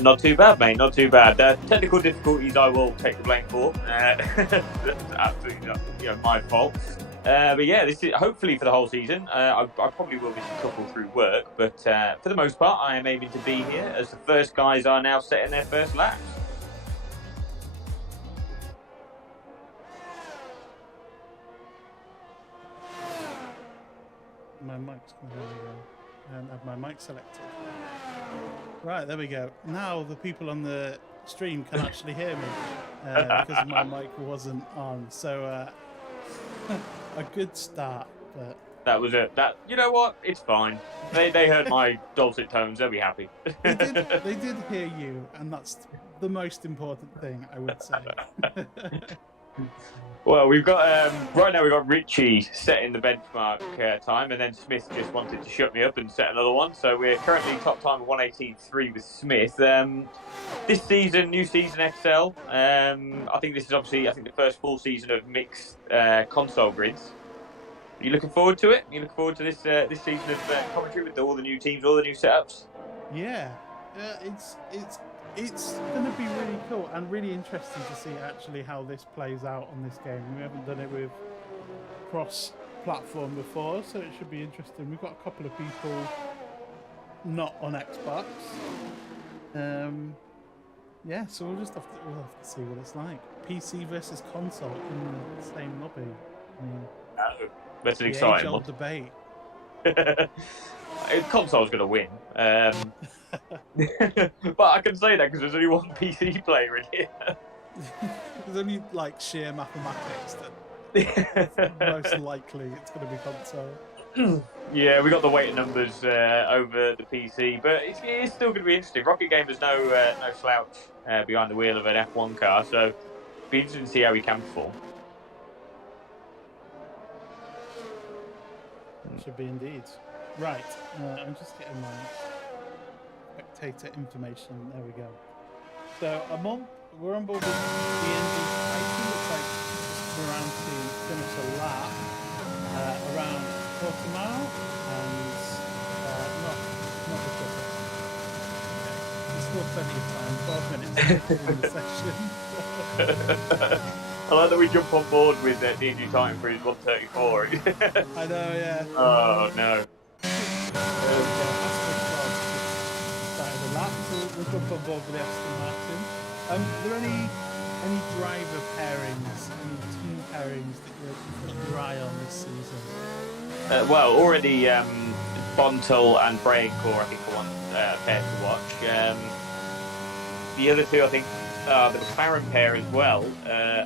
Not too bad, mate. Not too bad. Technical difficulties, I will take the blame for. That's absolutely not, my fault. But yeah, this is hopefully for the whole season. I probably will miss a couple through work, but for the most part, I am aiming to be here as the first guys are now setting their first laps. My mic's there we go. And have my mic selected. Right, there we go. Now the people on the stream can actually hear me because my mic wasn't on. So a good start, but that was it. That, you know what? It's fine. They heard my dulcet tones. They'll be happy. They did hear you, and that's the most important thing, I would say. Well, we've got right now we've got Richie setting the benchmark time, and then Smith just wanted to shut me up and set another one. So we're currently top time of 1:18.3 with Smith. This season, new season XL. I think this is obviously the first full season of mixed console grids. Are you looking forward to it? Are you looking forward to this season of commentary with all the new teams, all the new setups? Yeah, it's going to be really cool and really interesting to see actually how this plays out on this game. We haven't done it with cross-platform before, so it should be interesting. We've got a couple of people not on Xbox. Yeah, so we'll have to see what it's like. PC versus console in the same lobby. I mean, that's an exciting one. Debate. Console's going to win. But I can say that because there's only one PC player in here. There's only like sheer mathematics that most likely it's going to be console. Yeah, we got the weight of numbers over the PC, but it's still going to be interesting. Rocket Gamer's no slouch behind the wheel of an F1 car, so it'll be interesting to see how he can perform. Should be indeed. Right, I'm just getting my spectator information. There we go. So we're on board with the NG Titan. Looks like we're around to finish a lap around Portimão and not the quickest. There's still plenty of time, 12 minutes in the session. I like that we jump on board with the NG Titan for his 134. I know, yeah. Oh no. We'll jump on board with the Aston Martin. Are there any driver pairings, any team pairings that you've got your eye on this season? Well, already Bontel and Braincore, I think, are one pair to watch. The other two, I think, the McLaren pair as well,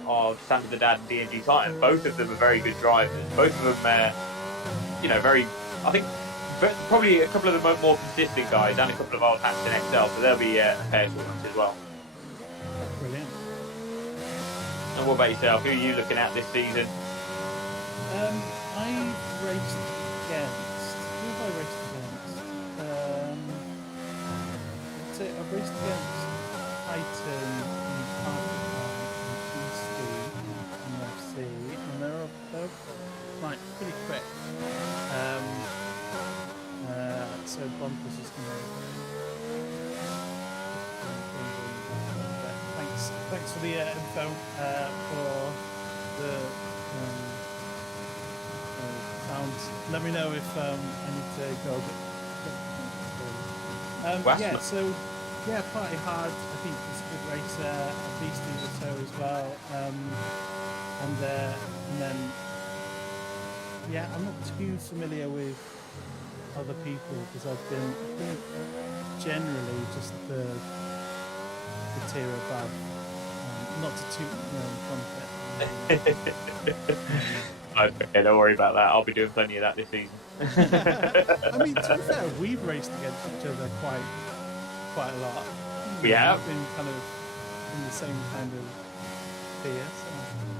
are Sander the Dad and DNG Titan. Both of them are very good drivers. Both of them, very, I think, probably a couple of the more consistent guys and a couple of old hats in XL, so they'll be a pair to watch as well. Brilliant. And what about yourself? Who are you looking at this season? I've raced against. Who have I raced against? I've raced against Titan and Portimão and FC, and they're like pretty quick. So Bumpers is going to. Thanks for the info for the sounds. Let me know if I need to go. Party Hard, I think is a good racer. Beastie or so as well. And then I'm not too familiar with other people because I think generally just the tier above, not to toot my own trumpet. Okay, don't worry about that. I'll be doing plenty of that this season. I mean, to be fair, we've raced against each other quite a lot. We have. We've been kind of in the same kind of tier, so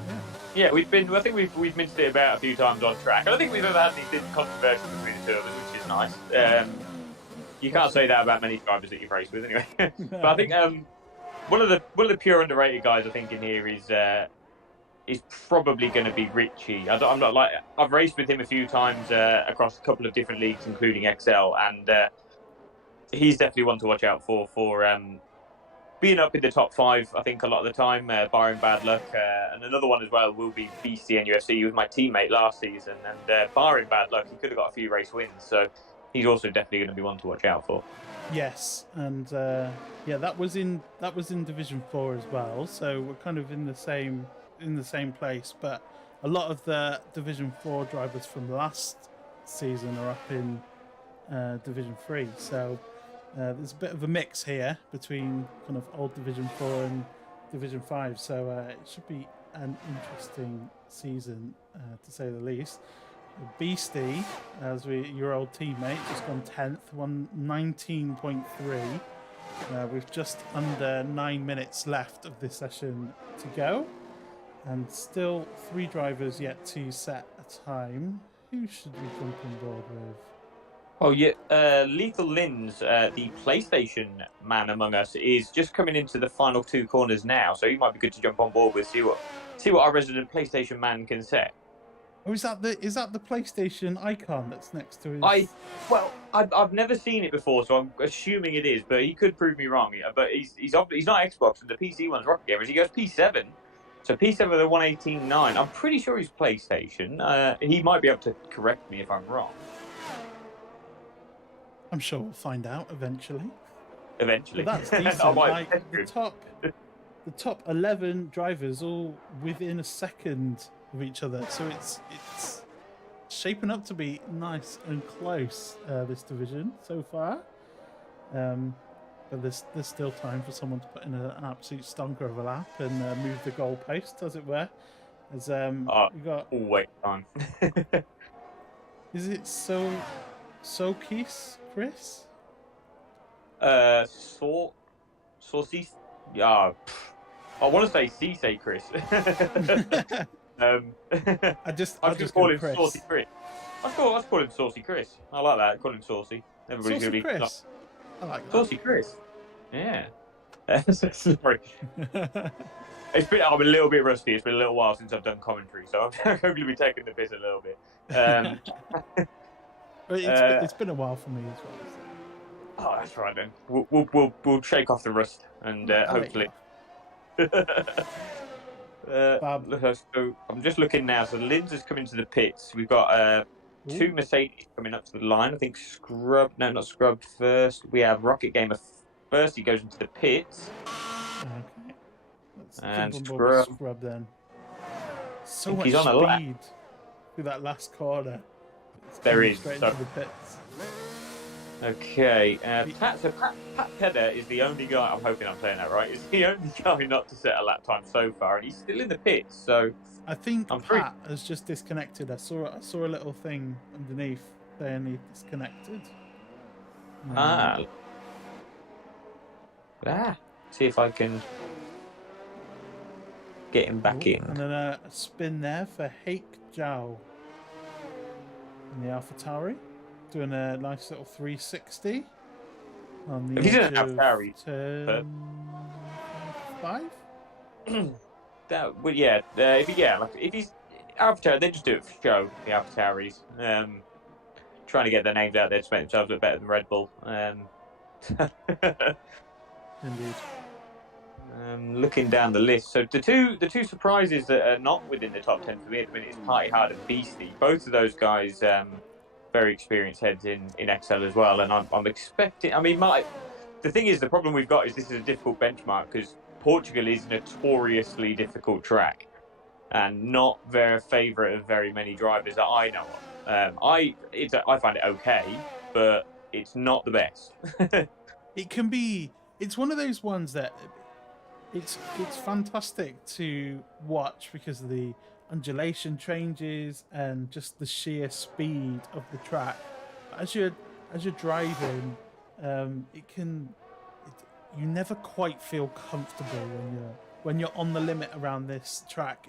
yeah. Yeah, I think we've missed it about a few times on track. I don't think we've ever had anything controversial between the two of us, which is nice. You can't say that about many drivers that you've raced with, anyway. But I think one of the pure underrated guys I think in here is probably going to be Richie. I'm not like I've raced with him a few times across a couple of different leagues, including XL, and he's definitely one to watch out for being up in the top 5, I think, a lot of the time, barring bad luck. And another one as well will be BCNUFC. He was my teammate last season, and barring bad luck, he could have got a few race wins. So he's also definitely going to be one to watch out for. Yes, and that was in Division 4 as well. So we're kind of in the same place. But a lot of the Division 4 drivers from last season are up in Division 3. So there's a bit of a mix here between kind of old Division 4 and Division 5. So it should be an interesting season, to say the least. Beastie, your old teammate, just gone 10th, won 19.3. With just under 9 minutes left of this session to go. And still 3 drivers yet to set a time. Who should we jump on board with? Oh, yeah. Lethal Lins, the PlayStation man among us, is just coming into the final 2 corners now. So he might be good to jump on board with, see what our resident PlayStation man can set. Oh, is that the PlayStation icon that's next to his? I've never seen it before, so I'm assuming it is, but he could prove me wrong. But he's not Xbox, and the PC one's Rocket Gamers. He goes P7, so P7 the 118.9. I'm pretty sure he's PlayStation. He might be able to correct me if I'm wrong. I'm sure we'll find out eventually. Eventually, but that's decent. Like the top 11 drivers all within a second of each other, so it's shaping up to be nice and close, this division so far. But there's still time for someone to put in an absolute stonker of a lap and move the goalpost, as it were. As we got wait time. Is it Sokis, Chris? Saucy. Yeah, I want to say Cisse, Chris. I just call him Saucy Chris. I call him Saucy Chris. I like that. Call him Saucy. Everybody's Saucy gonna be Chris. I like that. Saucy Chris. Yeah. Sorry. I'm a little bit rusty. It's been a little while since I've done commentary, so I'm going to be taking the piss a little bit. It's been a while for me as well. So. Oh, that's right then. We'll shake off the rust and hopefully. So I'm just looking now. So Linz has come into the pits. We've got 2 Mercedes coming up to the line. I think not Scrub first. We have Rocket Gamer first. He goes into the pits. Okay. And Scrub then. So much speed through that last corner. There is. Straight into the pits. Okay, Pat Pedder is the only guy, I'm hoping I'm saying that right, is the only guy not to set a lap time so far, and he's still in the pits, so... I think Pat has just disconnected. I saw a little thing underneath saying he disconnected. See if I can get him back in. And then a spin there for Hake Zhao in the AlphaTauri. Doing a nice little 360 on the if he's in an AlphaTauri, 5. If he's AlphaTauri, they just do it for show. The AlphaTauris, trying to get their names out there to make themselves look better than Red Bull. Indeed. Looking down the list, so the two surprises that are not within the top 10 for me at the minute is Party Hard and Beastie. Both of those guys. Very experienced heads in XL as well, and I'm expecting. I mean, the thing is, the problem we've got is this is a difficult benchmark because Portugal is a notoriously difficult track, and not very favourite of very many drivers that I know of. I find it okay, but it's not the best. It can be. It's one of those ones that it's fantastic to watch because of the undulation changes and just the sheer speed of the track. As you're driving, you never quite feel comfortable when you're on the limit around this track.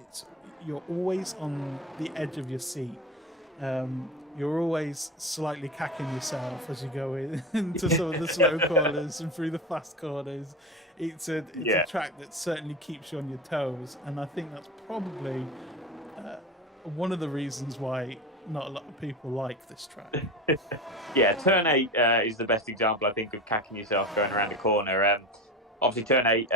You're always on the edge of your seat. You're always slightly cacking yourself as you go into some of the slow corners and through the fast corners. It's a track that certainly keeps you on your toes, and I think that's probably one of the reasons why not a lot of people like this track. Yeah, turn 8 is the best example, I think, of cacking yourself going around a corner. obviously turn 8,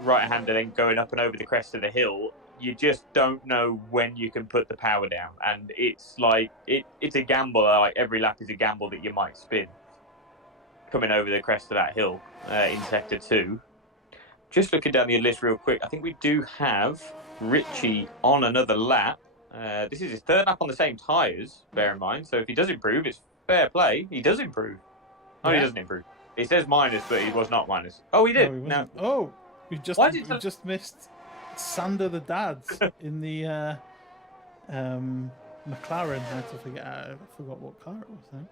right-hander, then going up and over the crest of the hill. You just don't know when you can put the power down, and it's like it's a gamble. Like every lap is a gamble that you might spin coming over the crest of that hill in sector 2. Just looking down the list real quick, I think we do have Richie on another lap. This is his 3rd lap on the same tyres, bear in mind. So if he does improve, it's fair play. He does improve. Oh, he doesn't improve. It says minus, but he was not minus. Oh, he did. No, he Now, oh, we just missed Sander the dads in the McLaren. I forgot what car it was then.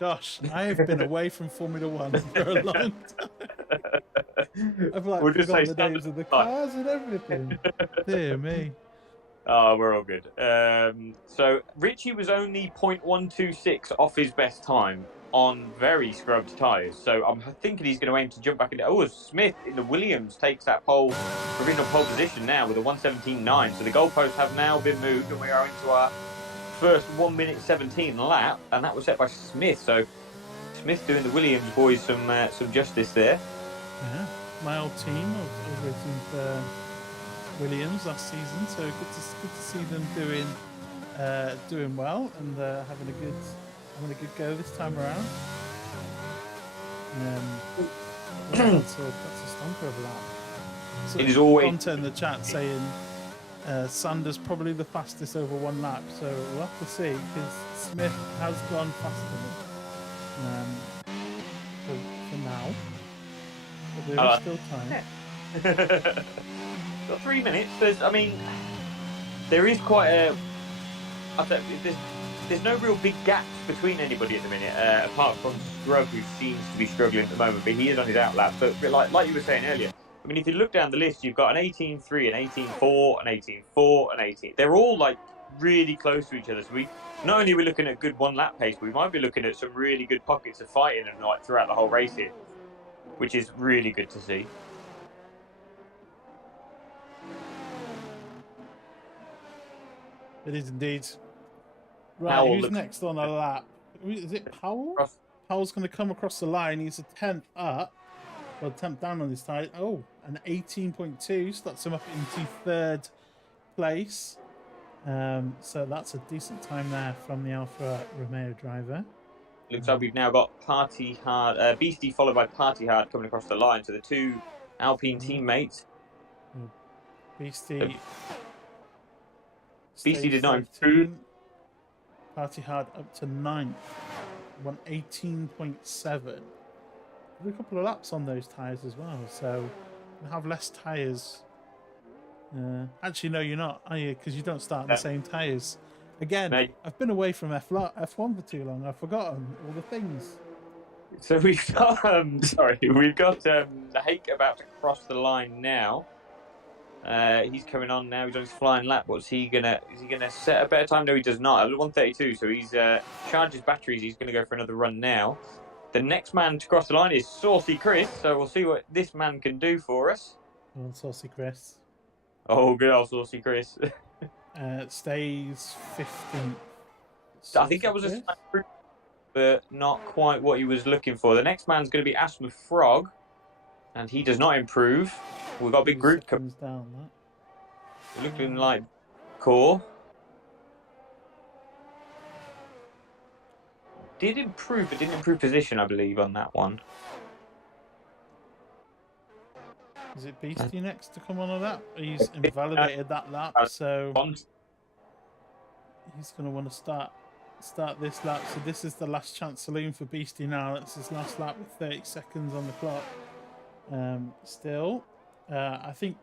Gosh, I have been away from Formula One for a long time. I've like forgotten the names of the cars and everything. Dear me. Oh, we're all good. So Richie was only 0.126 off his best time on very scrubbed tyres. So I'm thinking he's going to aim to jump back into... Oh, Smith in the Williams takes that provisional pole position now with a 1:17.9. So the goalposts have now been moved and we are into our first 1:17 lap. And that was set by Smith. So Smith doing the Williams boys some justice there. Yeah, my old team. I was racing for Williams last season. So good to see them doing well and having a good go this time around. That's a stonker of a lap. So it is always content in the chat saying Sander's probably the fastest over 1 lap, so we'll have to see because Smith has gone faster for now. But there is still time. Got 3 minutes. There is quite a. There's no real big gaps between anybody at the minute, apart from Scrub, who seems to be struggling at the moment, but he is on his out lap. But like you were saying earlier, I mean, if you look down the list, you've got an 18.3, an 18.4, an 18.4, an 18. They're all like really close to each other. So not only are we looking at good 1 lap pace, but we might be looking at some really good pockets of fighting and like throughout the whole race here, which is really good to see. It is indeed. Right, Powell who's next on a lap? Is it Powell? Powell's going to come across the line. He's a 10th up. Well, 10th down on his tyre. Oh, an 18.2. So that's him up into 3rd place. So that's a decent time there from the Alfa Romeo driver. Looks like we've now got Beastie followed by Party Hard coming across the line. So the 2 Alpine teammates. Beastie did not improve. Party Hard up to 9th. 118.7. A couple of laps on those tyres as well, so you have less tyres. Actually, no, you're not, are you? Because you don't start on the same tyres. Again, mate, I've been away from F1 for too long. I've forgotten all the things. So we've got Hake about to cross the line now. He's coming on now. He's on his flying lap. Is he gonna set a better time? No, he does not. 1:32. So he's charged his batteries. He's gonna go for another run now. The next man to cross the line is Saucy Chris. So we'll see what this man can do for us. Oh, Saucy Chris. Oh, good old Saucy Chris. Stays 15th. I think that was a slight, but not quite what he was looking for. The next man's going to be Asthma Frog, and he does not improve. We've got a big group coming down. Looking like core. Did improve, but didn't improve position, I believe, on that one. Is it Beastie next to come on that? He's invalidated that lap, so he's going to want to start this lap. So this is the last chance saloon for Beastie now. It's his last lap with 30 seconds on the clock. I think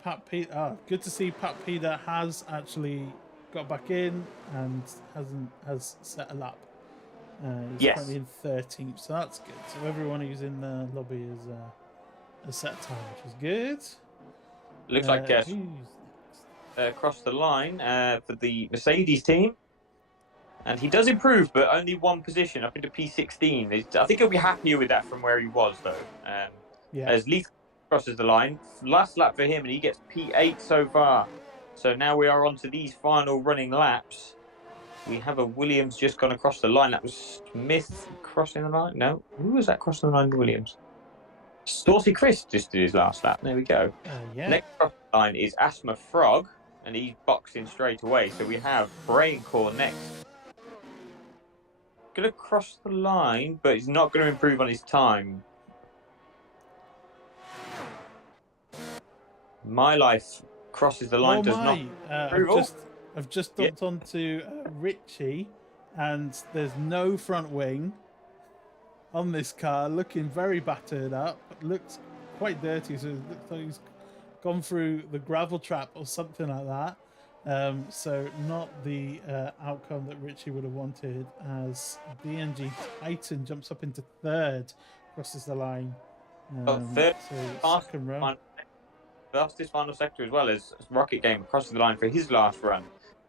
good to see Pat Peter has actually got back in and has set a lap. He's currently in 13th, so that's good. So everyone who's in the lobby is a set time, which is good. Looks like across the line for the Mercedes team. And he does improve, but only 1 position up into P16. I think he'll be happier with that from where he was, though. As Leith crosses the line, last lap for him, and he gets P8 so far. So now we are on to these final running laps. We have a Williams just gone across the line. That was Smith crossing the line. No, who was that crossing the line? Williams. Saucy Chris just did his last lap. There we go. Yeah. Next across the line is Asthma Frog, and he's boxing straight away. So we have Braincore next. Going to cross the line, but he's not going to improve on his time. My Life crosses the line, does not improve. I've just dumped onto Richie, and there's no front wing on this car, looking very battered up. Looks quite dirty, so it looks like he's gone through the gravel trap or something like that. So not the outcome that Richie would have wanted, as DNG Titan jumps up into third, crosses the line. Third, so second row. Fastest final sector as well as Rocket Game crosses the line for his last run.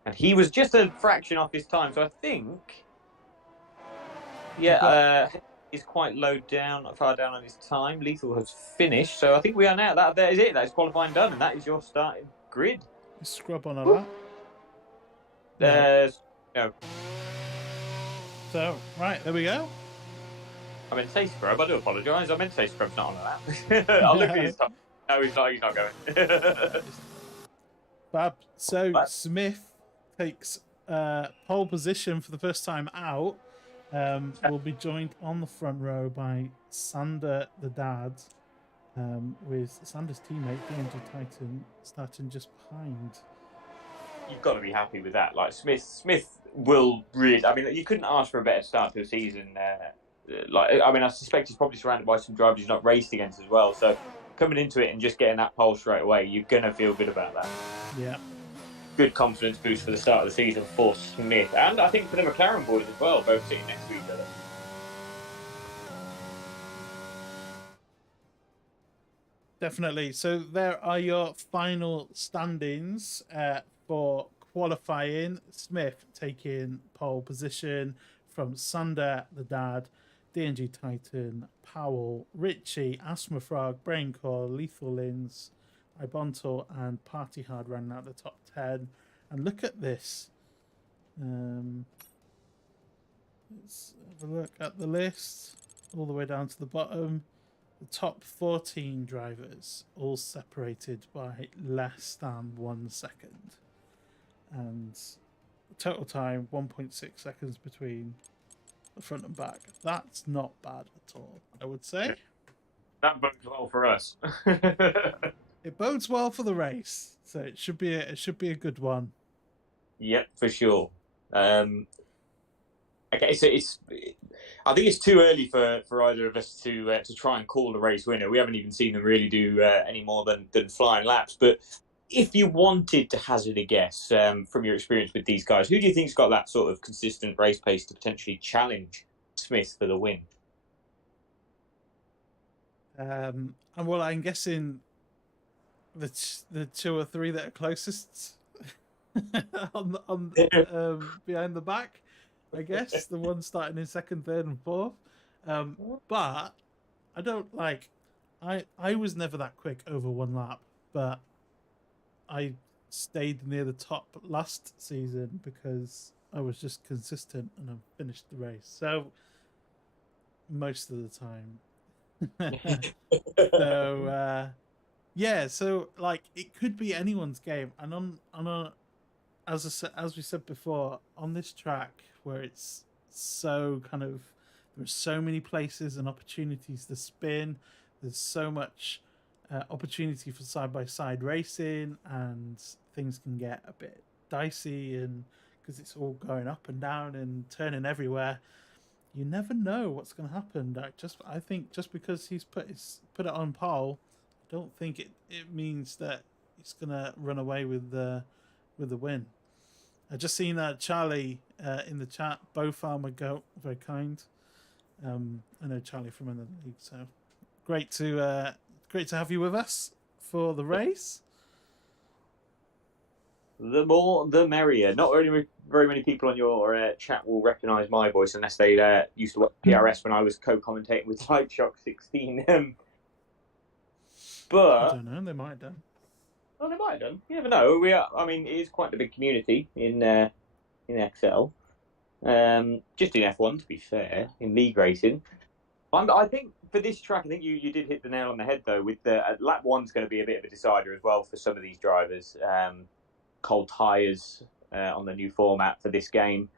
And he was just a fraction off his time, so I think... Yeah, he's quite low down, far down on his time. Lethal has finished, so I think we are now. That is it. That is qualifying done, and that is your starting grid. Scrub on a lap. No. So, right, there we go. I meant to say scrub. I do apologise. I meant to say scrub's not on a lap. I'll look at his time. No, he's not going. Fab. So, Smith takes pole position for the first time out. Will be joined on the front row by Sander the Dad, with Sander's teammate DNG Titan starting just behind. You've got to be happy with that. Like Smith will really. I mean, you couldn't ask for a better start to the season. I suspect he's probably surrounded by some drivers he's not raced against as well. So coming into it and just getting that pole straight away, you're gonna feel good about that. Yeah. Good confidence boost for the start of the season for Smith, and I think for the McLaren boys as well, both sitting next to each other. Definitely. So there are your final standings for qualifying. Smith taking pole position from Sander the Dad, DNG Titan, Powell, Richie, Asthma Frog, Braincore, Lethal Lins, Ibonto and Party Hard running out the top 10. And look at this. Let's have a look at the list all the way down to the bottom. The top 14 drivers all separated by less than 1 second. And total time 1.6 seconds between the front and back. That's not bad at all, I would say. That bodes well for us. It bodes well for the race, so it should be a good one. Yep, for sure. Okay, so I think it's too early for either of us to try and call the race winner. We haven't even seen them really do any more than flying laps. But if you wanted to hazard a guess from your experience with these guys, who do you think's got that sort of consistent race pace to potentially challenge Smith for the win? Well, I'm guessing the two or three that are closest on behind the back. I guess the one starting in second, third, and fourth. But I don't like. I was never that quick over one lap, but I stayed near the top last season because I was just consistent and I finished the race. So most of the time. So yeah, so like it could be anyone's game, and as we said before, on this track where it's so kind of, there's so many places and opportunities to spin, there's so much opportunity for side-by-side racing, and things can get a bit dicey, and because it's all going up and down and turning everywhere, you never know what's going to happen. I think just because he's put it on pole, I don't think it means that he's going to run away with the win. I just seen Charlie in the chat. Bo Farmer Goat, very kind. I know Charlie from another league, so great to have you with us for the race. The more, the merrier. Not only very many people on your chat will recognise my voice unless they used to watch PRS when I was co-commentating with Light Shock 16. But I don't know. They might have done. Well, they might have done. You never know. It is quite a big community in XL. Just in F1, to be fair, in league racing. I think for this track, I think you did hit the nail on the head though. With the lap one's going to be a bit of a decider as well for some of these drivers. Cold tyres on the new format for this game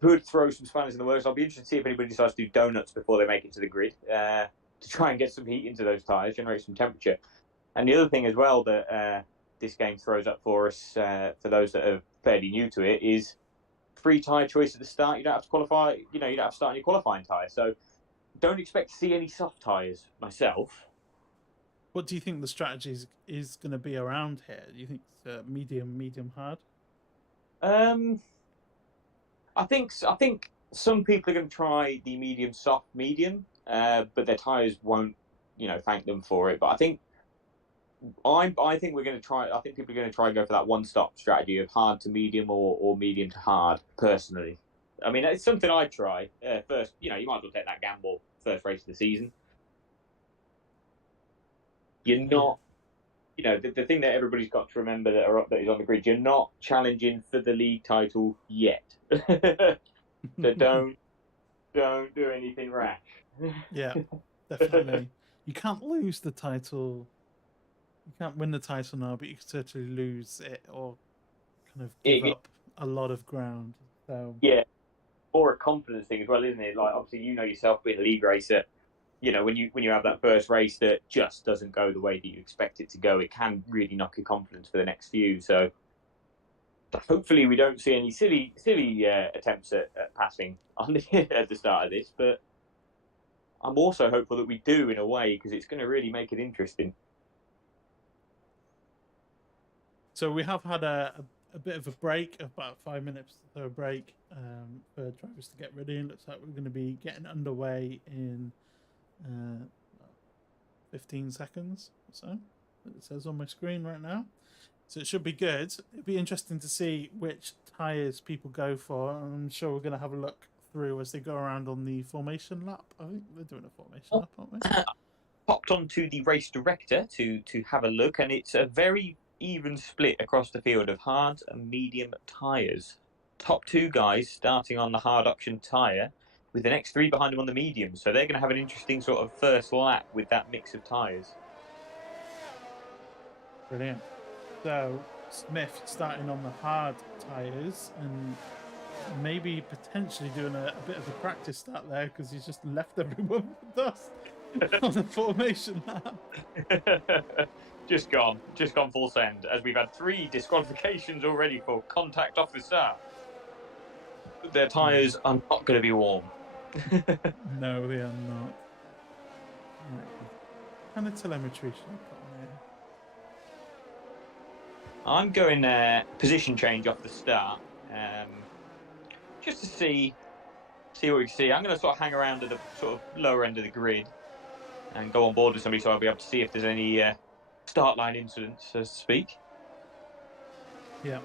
could throw some spanners in the works. I'll be interested to see if anybody decides to do donuts before they make it to the grid to try and get some heat into those tyres, generate some temperature. And the other thing as well that this game throws up for us, for those that are fairly new to it, is free tyre choice at the start. You don't have to qualify. You don't have to start on your qualifying tyre. So don't expect to see any soft tyres myself. What do you think the strategy is going to be around here? Do you think it's medium, hard? I think some people are going to try the medium soft medium, but their tyres won't, thank them for it. But I think we're going to try. I think people are going to try and go for that one-stop strategy of hard to medium or medium to hard. Personally, I mean it's something I'd try first. You might as well take that gamble first race of the season. You're not. The thing that everybody's got to remember that is on the grid, you're not challenging for the league title yet. So don't do anything rash. Yeah, definitely. You can't lose the title. You can't win the title now, but you can certainly lose it or kind of give up a lot of ground. So yeah, or a confidence thing as well, isn't it? Like obviously, yourself being a league racer. When you have that first race that just doesn't go the way that you expect it to go, it can really knock your confidence for the next few. So hopefully we don't see any silly attempts at passing at the start of this. But I'm also hopeful that we do in a way because it's going to really make it interesting. So we have had a bit of a break, about 5 minutes or a break for drivers to get ready. And looks like we're going to be getting underway in 15 seconds or so. It says on my screen right now. So it should be good. It'd be interesting to see which tyres people go for. I'm sure we're going to have a look through as they go around on the formation lap. I think they're doing a formation lap, aren't we? Popped onto the race director to have a look, and it's a very even split across the field of hard and medium tyres. Top two guys starting on the hard option tyre, with the next three behind them on the medium. So they're going to have an interesting sort of first lap with that mix of tyres. Brilliant. So Smith starting on the hard tyres and maybe potentially doing a bit of a practice start there because he's just left everyone with dust on the formation lap. Just gone full send, as we've had 3 disqualifications already for contact off the start. Their tyres are not going to be warm. No, they are not. Right. What kind of telemetry should I put on here? I'm going position change off the start, just to see what we can see. I'm going to sort of hang around at the sort of lower end of the grid and go on board with somebody so I'll be able to see if there's any start line incidents, so to speak. Yeah.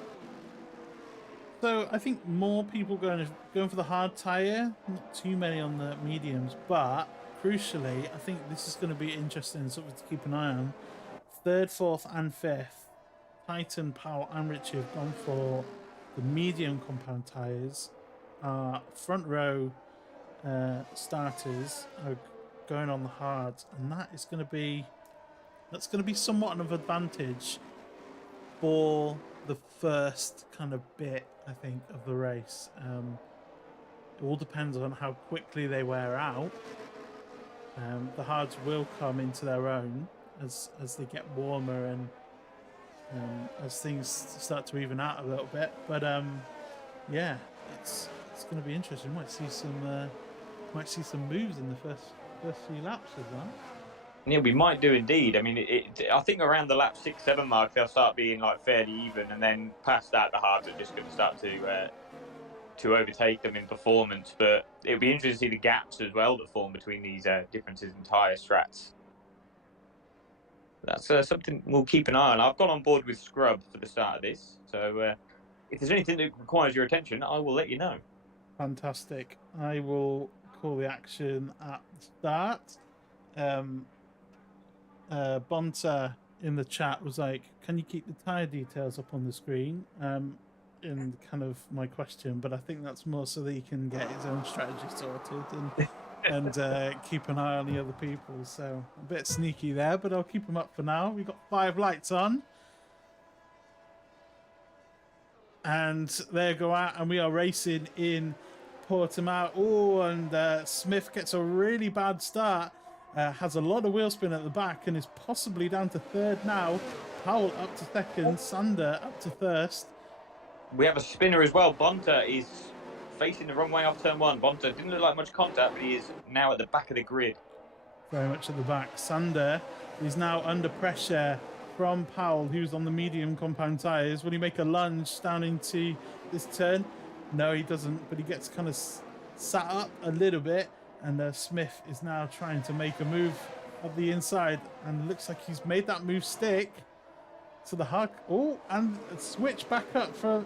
So I think more people going for the hard tyre, not too many on the mediums, but crucially, I think this is going to be interesting, something to keep an eye on. 3rd, 4th, and 5th, Titan, Powell, and Ritchie have gone for the medium compound tyres. Front row starters are going on the hards, and that's going to be somewhat of an advantage for the first kind of bit, I think, of the race. It all depends on how quickly they wear out. The hards will come into their own as they get warmer and as things start to even out a little bit. But yeah, it's going to be interesting. Might see some moves in the first few laps of that. Yeah, we might do indeed. I mean, I think around the lap 6-7 mark they'll start being like fairly even, and then past that the hards are just going to start to overtake them in performance. But it'll be interesting to see the gaps as well that form between these differences in tyre strats. That's something we'll keep an eye on. I've gone on board with Scrub for the start of this, so if there's anything that requires your attention, I will let you know. Fantastic. I will call the action at the start. Bonta in the chat was like, can you keep the tyre details up on the screen? In kind of my question, but I think that's more so that he can get his own strategy sorted. And and keep an eye on the other people. So a bit sneaky there, but I'll keep them up for now. We've got 5 lights on. And there go out, and we are racing in Portimão. Oh, and Smith gets a really bad start. Has a lot of wheel spin at the back and is possibly down to 3rd now. Powell up to 2nd, Sander up to 1st. We have a spinner as well. Bonta is facing the wrong way off turn 1. Bonta didn't look like much contact, but he is now at the back of the grid. Very much at the back. Sander is now under pressure from Powell, who's on the medium compound tyres. Will he make a lunge down into this turn? No, he doesn't, but he gets kind of sat up a little bit, and Smith is now trying to make a move up the inside, and looks like he's made that move stick to the hug. Oh, and switch back up for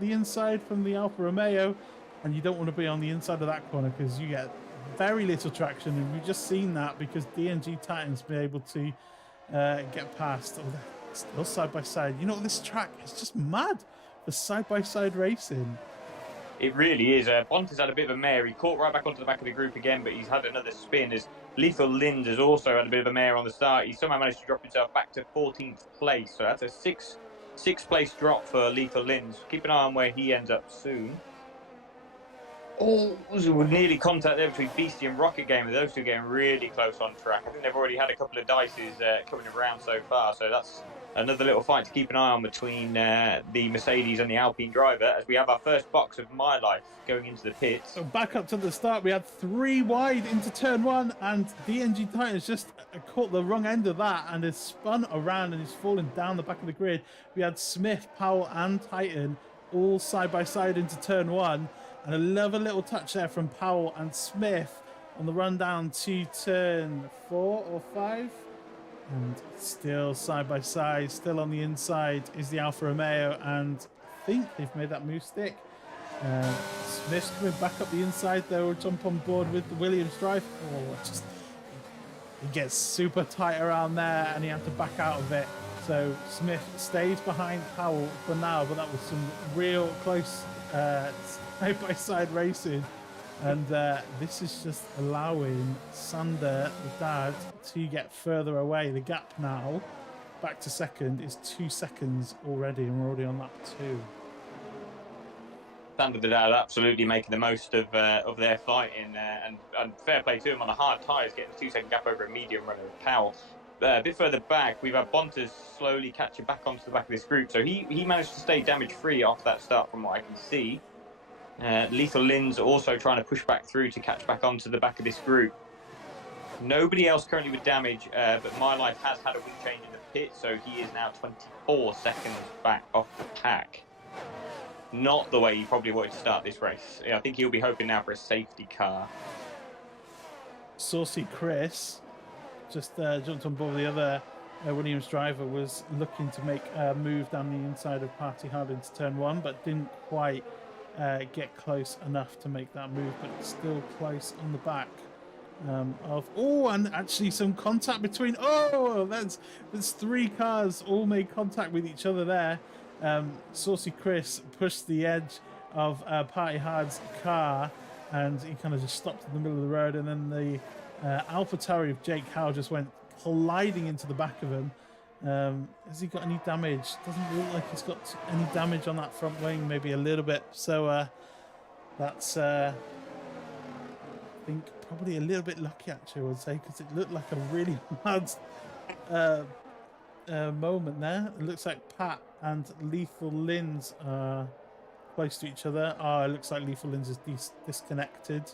the inside from the Alfa Romeo, and you don't want to be on the inside of that corner because you get very little traction, and we've just seen that because DNG Titan's been able to get past. Oh, still side by side. You know, this track is just mad for side by side racing. It really is. Bonta's had a bit of a mare. He caught right back onto the back of the group again, but he's had another spin. As Lethal Lind has also had a bit of a mare on the start. He somehow managed to drop himself back to 14th place. So that's a sixth place drop for Lethal Lind. Keep an eye on where he ends up soon. Oh, nearly contact there between Beastie and Rocket Gamer. Those two getting really close on track. I think they've already had a couple of dices coming around so far. So that's another little fight to keep an eye on between the Mercedes and the Alpine driver, as we have our first box of My Life going into the pits. So back up to the start, we had 3 wide into turn 1, and DNG Titan's just caught the wrong end of that and has spun around and is falling down the back of the grid. We had Smith, Powell and Titan all side by side into turn 1, and I love a little touch there from Powell and Smith on the run down to turn 4 or 5. And still side by side, still on the inside is the Alfa Romeo, and I think they've made that move stick. Smith's coming back up the inside, though. Jump on board with the Williams drive. Oh, just he gets super tight around there, and he had to back out of it. So Smith stays behind Powell for now, but that was some real close side by side racing. And this is just allowing Sander, the dad, to get further away. The gap now, back to 2nd, is 2 seconds already, and we're already on lap 2. Sander, the dad, absolutely making the most of their fighting, and fair play to him on the hard tyres, getting a 2-second gap over a medium runner of Powell. A bit further back, we've had Bontas slowly catching back onto the back of this group, so he managed to stay damage-free after that start from what I can see. Lethal Lind's also trying to push back through to catch back onto the back of this group. Nobody else currently with damage, but My Life has had a wing change in the pit, so he is now 24 seconds back off the pack. Not the way he probably wanted to start this race. I think he'll be hoping now for a safety car. Saucy Chris just jumped on board. The other Williams driver was looking to make a move down the inside of Party Hard into turn 1, but didn't quite get close enough to make that move, but still close on the back of. Oh, and actually some contact between. Oh, there's 3 cars all made contact with each other there. Saucy Chris pushed the edge of Party Hard's car, and he kind of just stopped in the middle of the road, and then the Alpha Tauri of Jake Howe just went colliding into the back of him. Has he got any damage? Doesn't look like he's got any damage on that front wing, maybe a little bit. So that's I think probably a little bit lucky, actually, I would say, because it looked like a really hard moment there. It looks like Pat and Lethal Lins are close to each other. Oh, it looks like Lethal Lins is disconnected.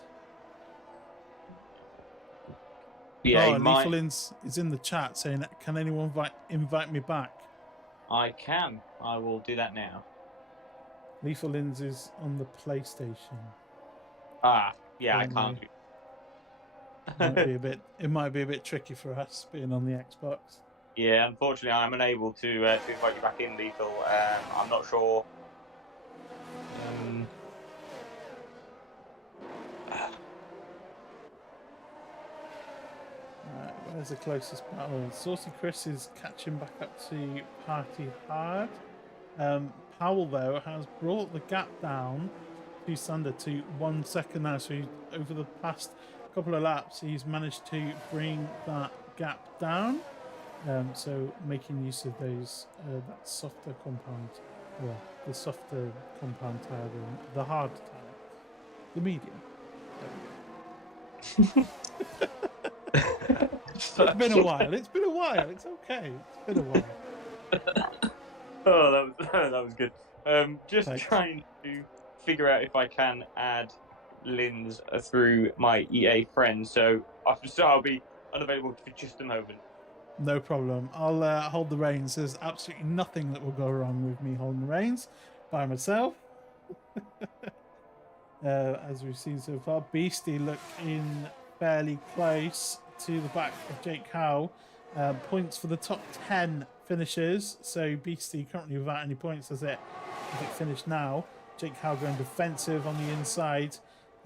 Yeah, Lethal Lins is in the chat saying, "Can anyone invite me back?" I can. I will do that now. Lethal Lins is on the PlayStation. Ah, yeah, I can't do. It might be a bit tricky for us being on the Xbox. Yeah, unfortunately, I'm unable to invite you back in, Lethal. I'm not sure. Right, where's the closest battle? Saucy Chris is catching back up to Party Hard. Powell, though, has brought the gap down to Sander to 1 second now. So over the past couple of laps, he's managed to bring that gap down. So making use of those that softer compound, well, the softer compound tire than the hard tire, the medium. It's been a while. It's been a while. It's okay. It's been a while. Oh, that was good. Just Thanks. trying to figure out if I can add Linz through my EA friend, so I'll be unavailable for just a moment. No problem. I'll hold the reins. There's absolutely nothing that will go wrong with me holding the reins by myself. As we've seen so far, Beastie looking fairly close to the back of Jake Howe. Points for the top 10 finishers. So Beastie currently without any points as it finished now. Jake Howe going defensive on the inside,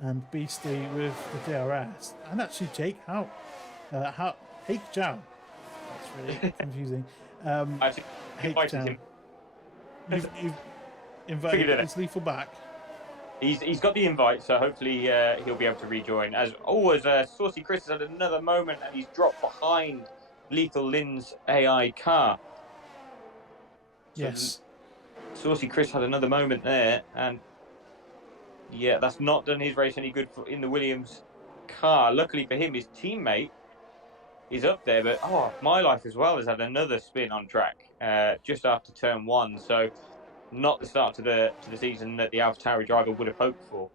and Beastie with the DRS. And actually Jake Howe, Hake Zhao. That's really confusing. I've invited him. You've invited his lethal back. He's got the invite, so hopefully he'll be able to rejoin. As always, Saucy Chris has had another moment, and he's dropped behind Lethal Lin's AI car. So Yes. Saucy Chris had another moment there, and yeah, that's not done his race any good in the Williams car. Luckily for him, his teammate is up there, but My Life as well has had another spin on track just after turn 1. So not the start to the season that the AlphaTauri driver would have hoped for.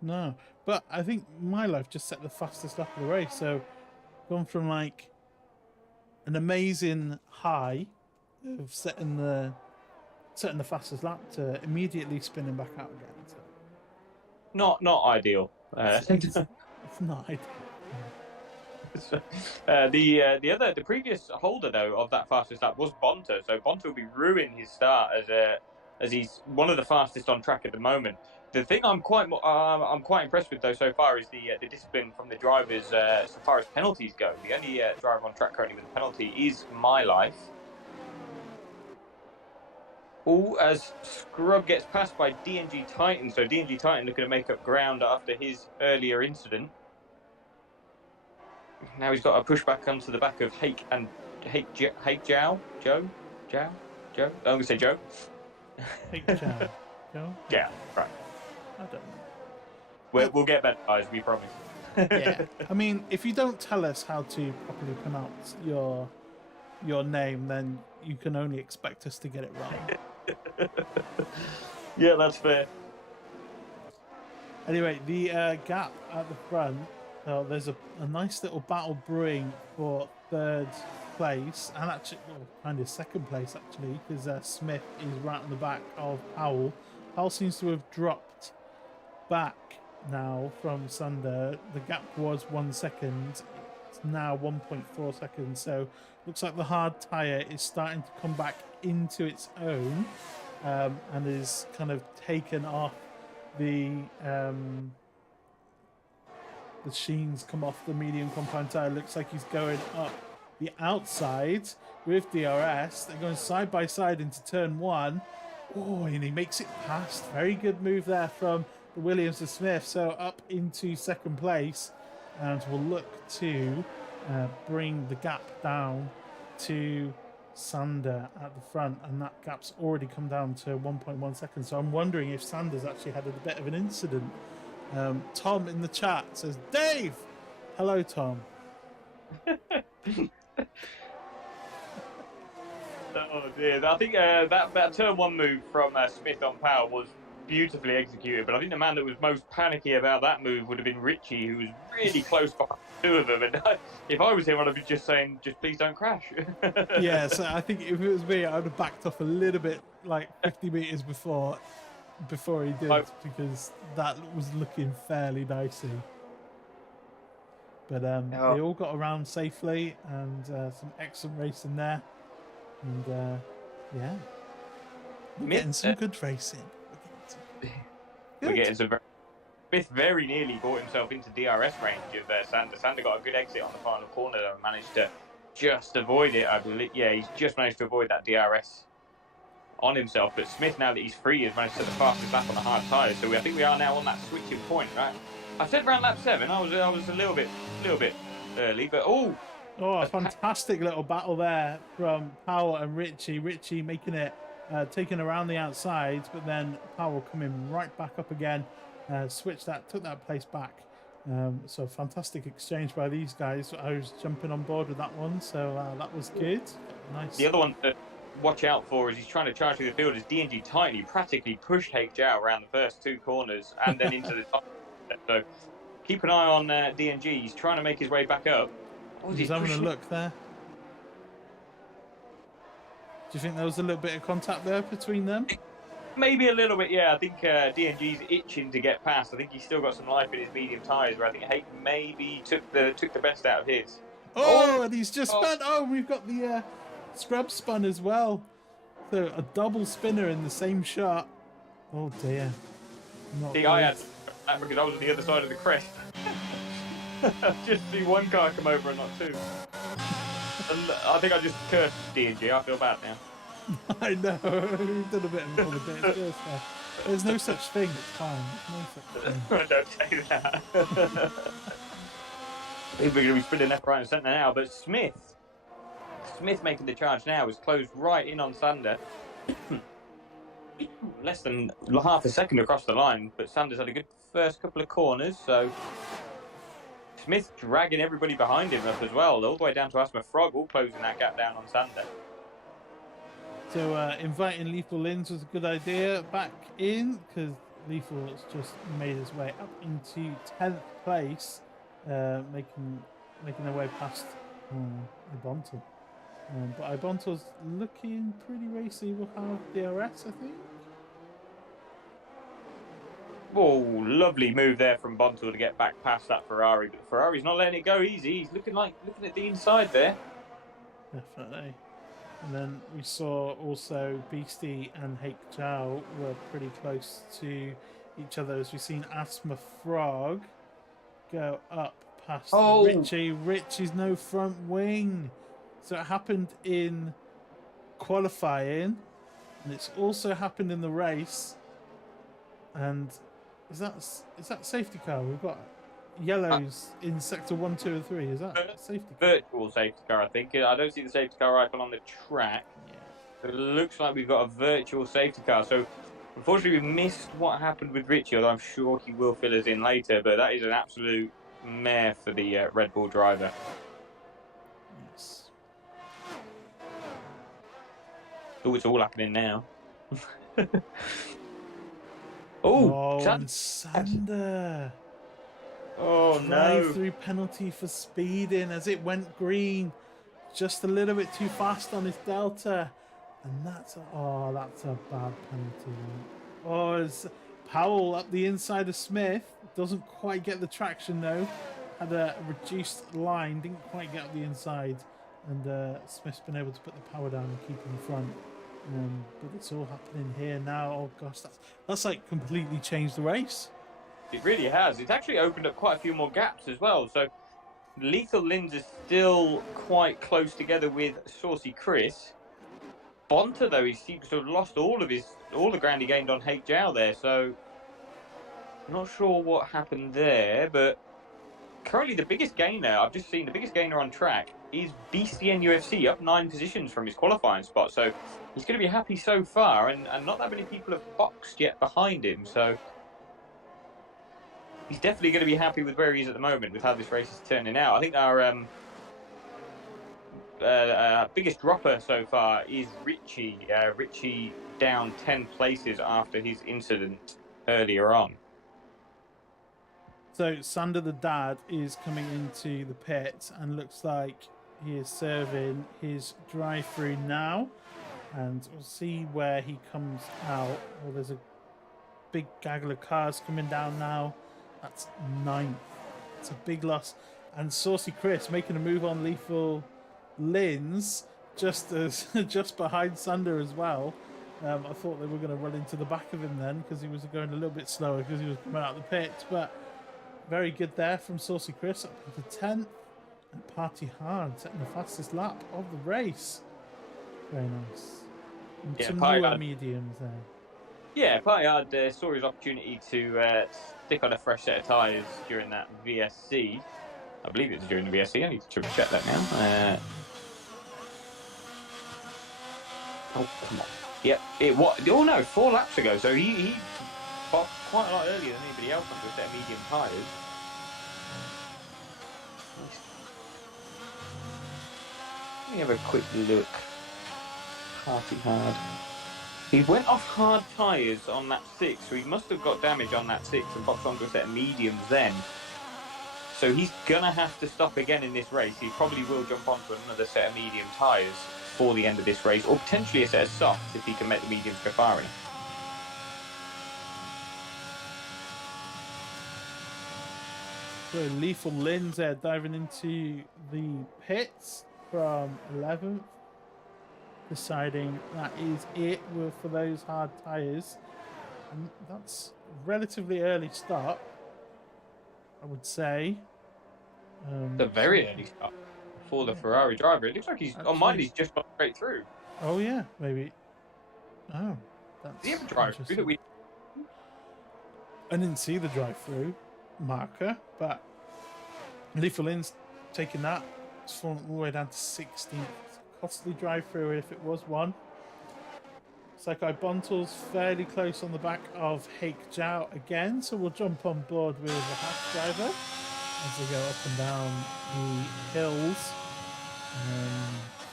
No, but I think My Life just set the fastest lap of the race. So gone from like an amazing high of setting the fastest lap to immediately spinning back out again. So. Not ideal. It's not ideal. The previous holder though of that fastest lap was Bonta, so Bonta will be ruining his start as he's one of the fastest on track at the moment. The thing I'm quite impressed with though so far is the discipline from the drivers so far as penalties go. The only driver on track currently with a penalty is My Life. As Scrub gets passed by DNG Titan, so DNG Titan looking to make up ground after his earlier incident. Now he's got a pushback onto the back of Hake Zhao. Joe? I'm going to say Joe. Hake Zhao. Joe? Yeah, right. I don't know. We'll get better, guys, we promise. Yeah. I mean, if you don't tell us how to properly pronounce your name, then you can only expect us to get it wrong. Yeah, that's fair. Anyway, the gap at the front, there's a nice little battle brewing for third place, and actually, kind of second place actually, because Smith is right on the back of Powell. Powell seems to have dropped back now from Sander. The gap was 1 second. It's now 1.4 seconds. So looks like the hard tyre is starting to come back into its own, and is kind of taken off the sheens come off the medium compound tyre. Looks like he's going up the outside with DRS. They're going side by side into turn 1. Oh, and he makes it past. Very good move there from the Williams to Smith. So up into second place, and we'll look to bring the gap down to Sander at the front, and that gap's already come down to 1.1 seconds. So I'm wondering if Sander's actually had a bit of an incident. Tom in the chat says, Dave! Hello, Tom. Oh dear, I think that turn 1 move from Smith on Powell was beautifully executed, but I think the man that was most panicky about that move would have been Richie, who was really close behind the two of them. And if I was him, I'd have been just saying, just please don't crash. Yeah, so I think if it was me, I would have backed off a little bit, like 50 metres before he did, because that was looking fairly dicey. But they all got around safely, and some excellent racing there. And yeah, we're getting some good racing. We're getting some. Smith very nearly brought himself into DRS range of Sander. Sander got a good exit on the final corner and managed to just avoid it, I believe. Yeah, he's just managed to avoid that DRS on himself. But Smith, now that he's free, has managed to set the fastest lap on the hard tyres. So I think we are now on that switching point, right? I said around lap 7. I was a little bit early, but oh, a fantastic little battle there from Powell and Richie. Richie making it, taking around the outside, but then Powell coming right back up again, took that place back. So fantastic exchange by these guys. I was jumping on board with that one, so that was good. Nice. The other one to watch out for as he's trying to charge through the field is DNG Tiny practically pushed H Zhao around the first 2 corners and then into the top. So keep an eye on DNG. He's trying to make his way back up. Oh, he's having a look there. Do you think there was a little bit of contact there between them? Maybe a little bit, yeah. I think DNG's itching to get past. I think he's still got some life in his medium tyres, where I think Hake maybe took the best out of his. Oh, and he's just spun. Oh, we've got the scrub spun as well. So a double spinner in the same shot. Oh dear. I had that because I was on the other side of the crest. Just see one car come over and not 2. And I think I just cursed DNG. I feel bad now. I know. We've done a bit of all the bits. There's no such thing. It's fine. No such thing. Don't say that. I think we're going to be spinning left, right, and centre now. But Smith making the charge now is closed right in on Sander. Less than half a second across the line, but Sander's had a good first couple of corners. So Smith dragging everybody behind him up as well, all the way down to Asthma Frog, all closing that gap down on Sander. So inviting Lethal Lins was a good idea back in, because Lethal has just made his way up into 10th place, making their way past Ibonto. But Ibonto's looking pretty racy. We'll have DRS, I think. Oh, lovely move there from Bonto to get back past that Ferrari, but Ferrari's not letting it go easy. He's looking at the inside there. Definitely. And then we saw also Beastie and Hake Zhao were pretty close to each other, as we've seen Asthma Frog go up past Richie. Richie's no front wing. So it happened in qualifying, and it's also happened in the race. And is that safety car? We've got yellows in sector 1, 2, and 3. Is that safety car? Virtual safety car, I think. I don't see the safety car icon on the track. Yeah. But it looks like we've got a virtual safety car. So unfortunately, we missed what happened with Richie, although I'm sure he will fill us in later. But that is an absolute mare for the Red Bull driver. Yes. Oh, it's all happening now. and Sander. Oh, no. Drive-through penalty for speeding as it went green. Just a little bit too fast on his Delta. And that's a bad penalty. Oh, it's Powell up the inside of Smith. Doesn't quite get the traction, though. Had a reduced line. Didn't quite get up the inside. And Smith's been able to put the power down and keep in front. But it's all happening here now. Oh, gosh. That's like completely changed the race. It really has. It's actually opened up quite a few more gaps as well. So Lethal Lins is still quite close together with Saucy Chris. Bonta, though, he seems to have lost all the ground he gained on Hake Zhao there. So not sure what happened there, but currently the biggest gainer, I've just seen the biggest gainer on track is BCN UFC, up 9 positions from his qualifying spot. So he's going to be happy so far, and not that many people have boxed yet behind him. So he's definitely going to be happy with where he is at the moment, with how this race is turning out. I think our biggest dropper so far is Richie. Richie down 10 places after his incident earlier on. So Sander the dad is coming into the pit and looks like he is serving his drive-through now. And we'll see where he comes out. Well, there's a big gaggle of cars coming down now. That's 9th. It's a big loss. And Saucy Chris making a move on Lethal Lins just behind Sander as well. I thought they were going to run into the back of him then, because he was going a little bit slower because he was coming out of the pit. But very good there from Saucy Chris, up to 10th. And Party Hard setting the fastest lap of the race. Very nice. And some newer mediums there. Yeah, Partey had saw his opportunity to stick on a fresh set of tyres during that VSC. I believe it was during the VSC. I need to triple check that now. Oh, come on. Yep. Oh, no, 4 laps ago. So he boxed quite a lot earlier than anybody else onto a set of medium tyres. Let me have a quick look. Hard. He went off hard tyres on that 6, so he must have got damage on that 6 and boxed onto a set of mediums then. So he's going to have to stop again in this race. He probably will jump onto another set of medium tyres for the end of this race, or potentially a set of softs if he can make the mediums go far enough. So Lethal Lynn's there diving into the pits from 11th, deciding that is it for those hard tyres. And that's relatively early start, I would say. The very early start for the Ferrari driver. It looks like he's on mine. He's just gone straight through. Oh yeah, maybe. Oh, that's. Did he have a drive-through that we? I didn't see the drive-through marker, but Lethal Lynn's taking that. It's fallen all the way down to 16th. Costly drive-through if it was one. Psycho Bontel's fairly close on the back of Hake Jiao again, so we'll jump on board with the half driver as they go up and down the hills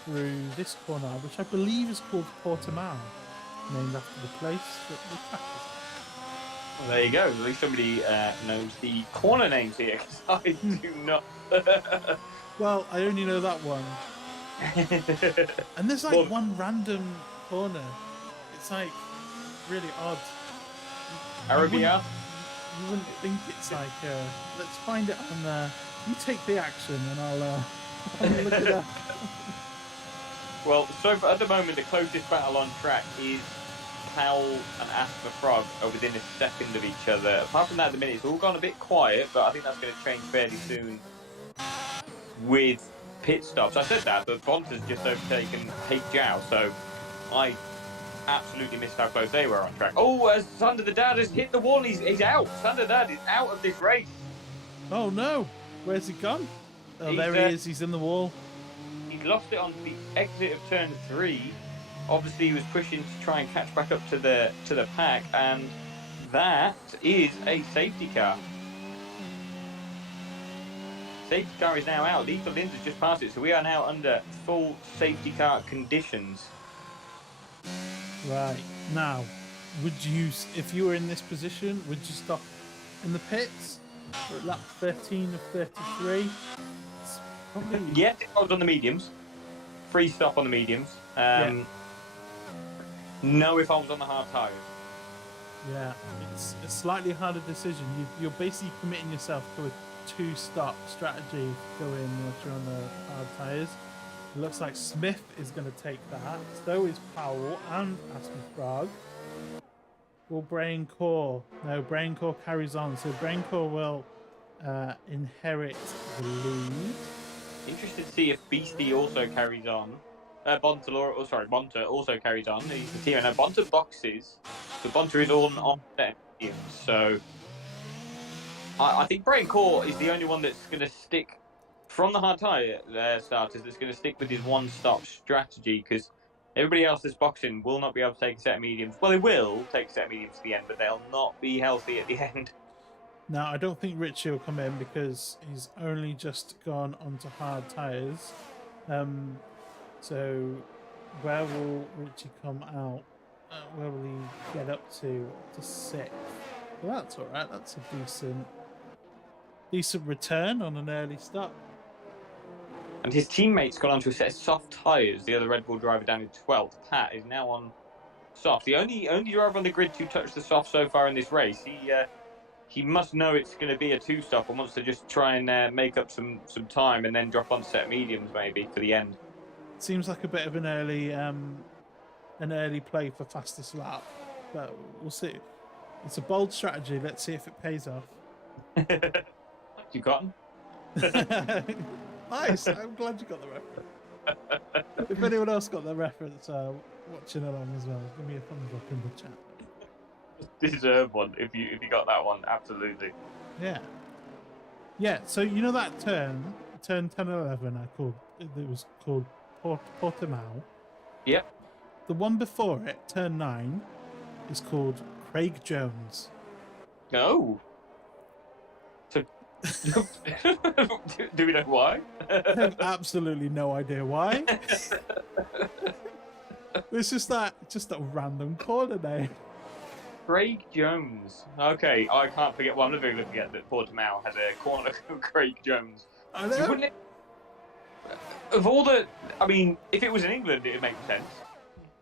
through this corner, which I believe is called Portimão, named after the place that the track is. Well, there you go. At least somebody knows the corner names here, because I do not. Well, I only know that one. And there's like one random corner. It's like really odd. Arabia? You wouldn't think it's like, let's find it on there. You take the action and I'll look it up. Well, so far, at the moment, the closest battle on track is Powell and Asper Frog are within a second of each other. Apart from that, at the minute, it's all gone a bit quiet, but I think that's going to change fairly soon with pit stops. I said that, but Bonta's just overtaken Hake Jiao, so I absolutely missed how close they were on track. Oh, as Sander the Dad has hit the wall, he's out. Sander the Dad is out of this race. Oh no, where's he gone? Oh, there he is, he's in the wall. He's lost it on the exit of turn 3. Obviously, he was pushing to try and catch back up to the pack, and that is a safety car. Safety car is now out. Lethal Lynn's has just passed it, so we are now under full safety car conditions. Right. Now, would you, if you were in this position, would you stop in the pits? Or at lap 13 of 33? Yes, I was on the mediums. Free stop on the mediums. No, if I was on the hard tyres. Yeah, it's a slightly harder decision. You're basically committing yourself to a 2-stop strategy going if you're on the hard tyres. It looks like Smith is going to take that. So is Powell and Aston Frog. Will Brain Core? No, Brain Core carries on. So Brain Core will inherit the lead. Interested to see if Beastie also carries on. Bonta also carries on. He's the team. Now Bonta boxes, but Bonta is on set mediums. So I think Brain Core is the only one that's going to stick from the hard tyre starters. That's going to stick with his one-stop strategy, because everybody else that's boxing will not be able to take a set of mediums. Well, they will take a set of mediums to the end, but they'll not be healthy at the end. Now, I don't think Richie will come in because he's only just gone onto hard tyres. So where will Richie come out? Where will he get up to 6th? Well, that's all right. That's a decent return on an early stop. And his teammates got onto a set of soft tyres. The other Red Bull driver down in 12th, Pat, is now on soft. The only driver on the grid to touch the soft so far in this race. He must know it's going to be a 2-stop and wants to just try and make up some time and then drop on set mediums maybe for the end. Seems like a bit of an early play for fastest lap, but we'll see. It's a bold strategy. Let's see if it pays off. You got him? Nice. I'm glad you got the reference. If anyone else got the reference, watching along as well, give me a thumbs up in the chat. deserve one if you got that one. Absolutely. Yeah. Yeah, so you know that turn 10 and 11 it was called Portimão. Yep. The one before it, turn 9, is called Craig Jones. Oh. So, do we know why? I have absolutely no idea why. It's just a random corner name. Craig Jones. Okay, I can't forget. Well, I'm never going to forget that Portimão has a corner of Craig Jones. I know. Wouldn't it? Of all the, I mean, if it was in England, it'd make sense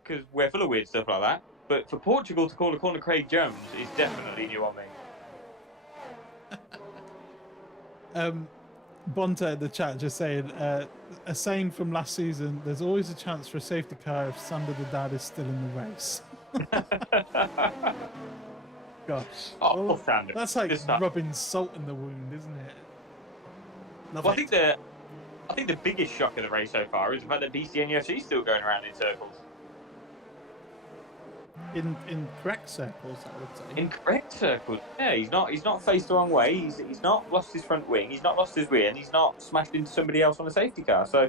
because we're full of weird stuff like that. But for Portugal to call a corner Craig Jones is definitely new on me. Bonta in the chat just saying, a saying from last season, there's always a chance for a safety car if Sander the dad is still in the race. Gosh. Oh, well, Sander. That's like rubbing salt in the wound, isn't it? Well, I think the biggest shock of the race so far is the fact that BCNUFC is still going around in circles. In correct circles, I would say. In correct circles, yeah. He's not faced the wrong way. He's not lost his front wing. He's not lost his rear, and he's not smashed into somebody else on a safety car. So,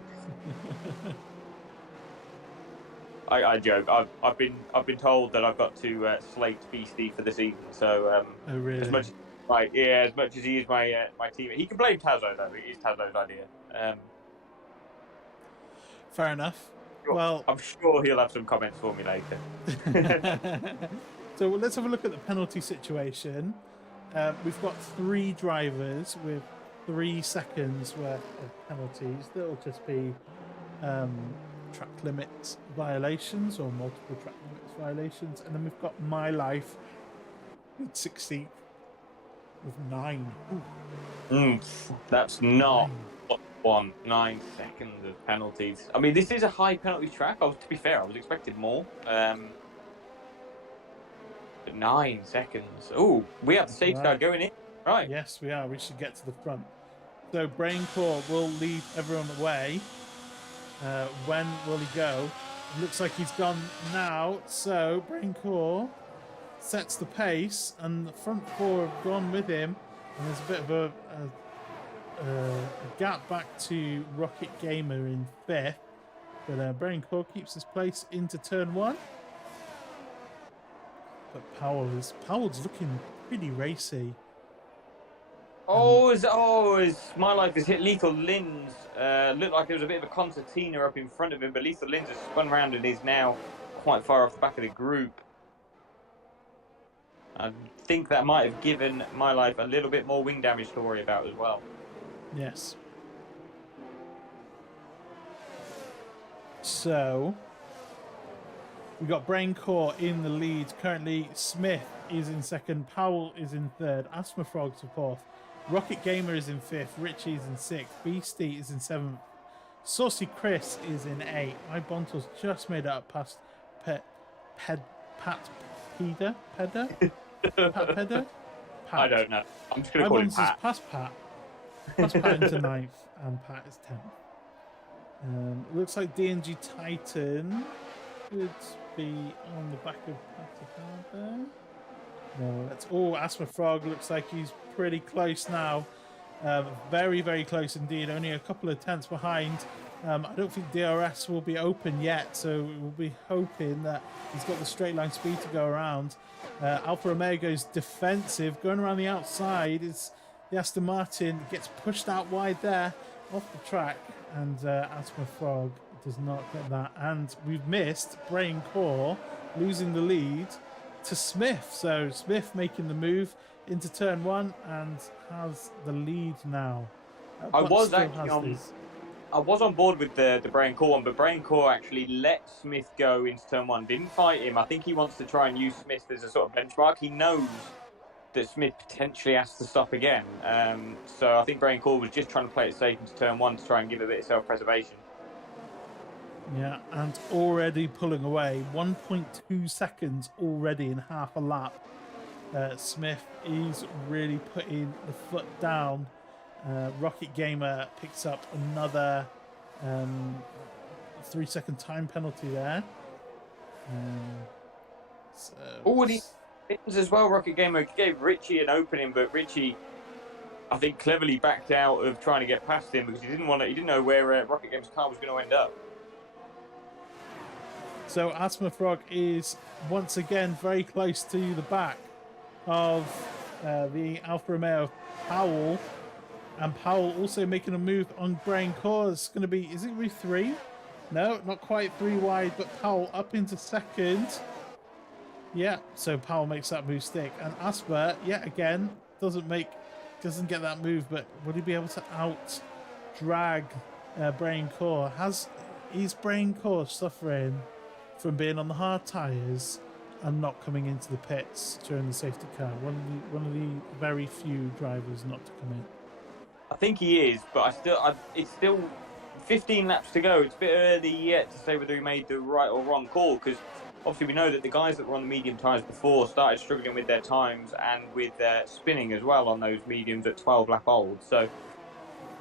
I joke. I've been told that I've got to slate Beastie for the season. So, oh really? As much as he is my teammate, he can blame Tazo though. It is Tazo's idea. Fair enough. Well, I'm sure he'll have some comments for me later. So let's have a look at the penalty situation. We've got 3 drivers with 3 seconds worth of penalties. That'll just be track limits violations or multiple track limits violations. And then we've got My Life with 16th with 9. That's not 9 seconds of penalties. I mean, this is a high penalty track. To be fair, I was expecting more. But 9 seconds. Oh, we have the safety car going in. Right. Yes, we are. We should get to the front. So Braincore will lead everyone away. When will he go? It looks like he's gone now. So Braincore sets the pace, and the front 4 have gone with him. And there's a bit of a gap back to Rocket Gamer in 5th. But Braincore keeps his place into turn 1. But Powell's looking pretty racy. As My Life has hit Lethal Lins. Looked like there was a bit of a concertina up in front of him, but Lethal Lins has spun round and is now quite far off the back of the group. I think that might have given My Life a little bit more wing damage to worry about as well. Yes. So we got Braincore in the lead. Currently, Smith is in 2nd. Powell is in 3rd. Asthma Frog's in 4th. Rocket Gamer is in 5th. Richie is in 6th. Beastie is in 7th. Saucy Chris is in 8th. My Bonto's just made it up past Pat Peder? I don't know. I'm just going to call him Pat. Past Pat. Past Pat into 9th, and Pat is 10th. It looks like DNG Titan could be on the back of Pat there. No, that's all. Asthma Frog looks like he's pretty close now. Very, very close indeed. Only a couple of tenths behind. I don't think DRS will be open yet, so we'll be hoping that he's got the straight line speed to go around. Alfa Romeo's defensive, going around the outside. Is the Aston Martin gets pushed out wide there off the track, and Asthma Frog does not get that. And we've missed Braincore losing the lead to Smith. So Smith making the move into turn 1 and has the lead now. I was on board with the Braincore one, but Braincore actually let Smith go into turn 1. Didn't fight him. I think he wants to try and use Smith as a sort of benchmark. He knows that Smith potentially has to stop again. So I think Braincore was just trying to play it safe into turn 1 to try and give a bit of self-preservation. Yeah, and already pulling away. 1.2 seconds already in half a lap. Smith is really putting the foot down. Rocket Gamer picks up another 3-second time penalty there. Spins as well, Rocket Gamer gave Richie an opening, but Richie, I think, cleverly backed out of trying to get past him because he didn't want to. He didn't know where Rocket Gamer's car was going to end up. So Asthma Frog is once again very close to the back of the Alfa Romeo Powell. And Powell also making a move on Brain Core. It's going to be, is it going to be 3? No, not quite 3 wide, but Powell up into second. Yeah, so Powell makes that move stick. And Asper, yet again, doesn't get that move, but would he be able to out drag Brain Core? Is Brain Core suffering from being on the hard tyres and not coming into the pits during the safety car? One of the very few drivers not to come in. I think he is, but it's still 15 laps to go. It's a bit early yet to say whether he made the right or wrong call, because obviously we know that the guys that were on the medium tyres before started struggling with their times and with their spinning as well on those mediums at 12 lap old. So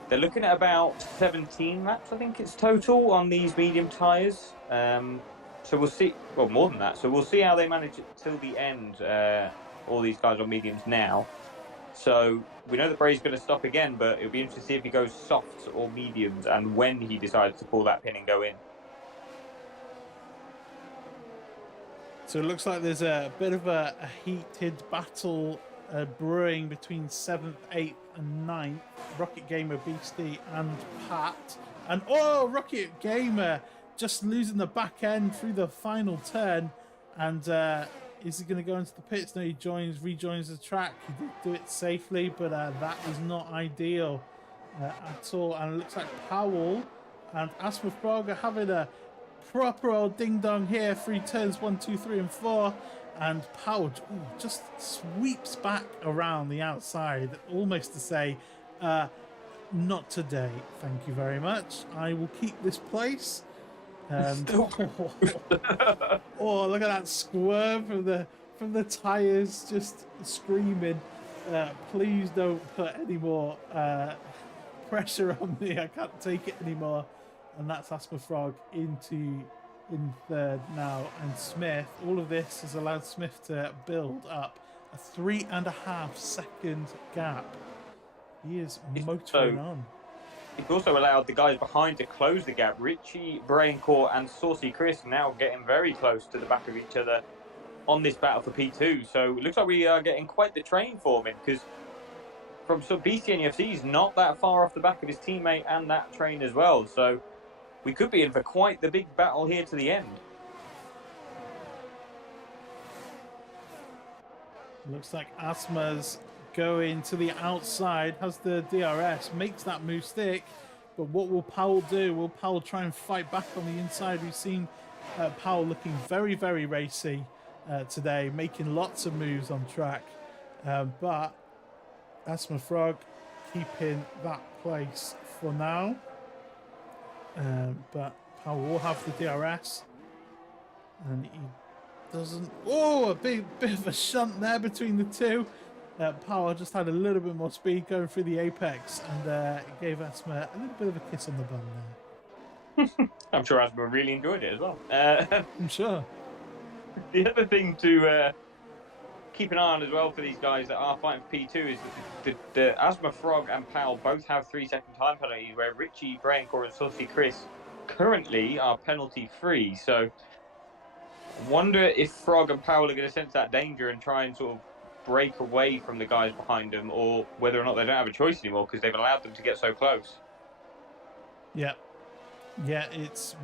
they're looking at about 17 laps, I think it's total on these medium tyres. So we'll see, well, more than that. So we'll see how they manage it till the end, all these guys on mediums now. So we know that Bray's going to stop again, but it'll be interesting to see if he goes softs or mediums and when he decides to pull that pin and go in. So it looks like there's a bit of a heated battle brewing between 7th, 8th and 9th. Rocket Gamer, Beastie and Pat. And oh, Rocket Gamer just losing the back end through the final turn. And is he going to go into the pits? No, he rejoins the track. He did do it safely, but that is not ideal at all. And it looks like Powell and Asma Frog are having a proper old ding-dong here. 3 turns, 1, 2, 3 and 4. And Powell just sweeps back around the outside, almost to say, not today, thank you very much. I will keep this place. And oh, look at that squirm from the tires, just screaming, please don't put any more pressure on me, I can't take it anymore. And that's Asper Frog in third now. And Smith, all of this has allowed Smith to build up a 3.5 second gap. He is motoring on. It's also allowed the guys behind to close the gap. Richie, Braincore and Saucy Chris now getting very close to the back of each other on this battle for P2. So it looks like we are getting quite the train forming, because from BCNFC, he's not that far off the back of his teammate and that train as well. So we could be in for quite the big battle here to the end. Looks like Asma's going to the outside, has the DRS, makes that move stick, but what will Powell do? Will Powell try and fight back on the inside? We've seen Powell looking very, very racy today, making lots of moves on track, but Asma Frog keeping that place for now, but Powell will have the DRS, and he doesn't. Oh, a bit of a shunt there between the two. Power just had a little bit more speed going through the apex, and it gave Asma a little bit of a kiss on the bum there. I'm sure Asma really enjoyed it as well. I'm sure. The other thing to keep an eye on as well for these guys that are fighting for P2 is the Asma Frog and Powell both have 3-second time penalties, where Richie, Braincore and Saucy Chris currently are penalty free. So I wonder if Frog and Powell are going to sense that danger and try and sort of break away from the guys behind them, or whether or not they don't have a choice anymore because they've allowed them to get so close. Yeah,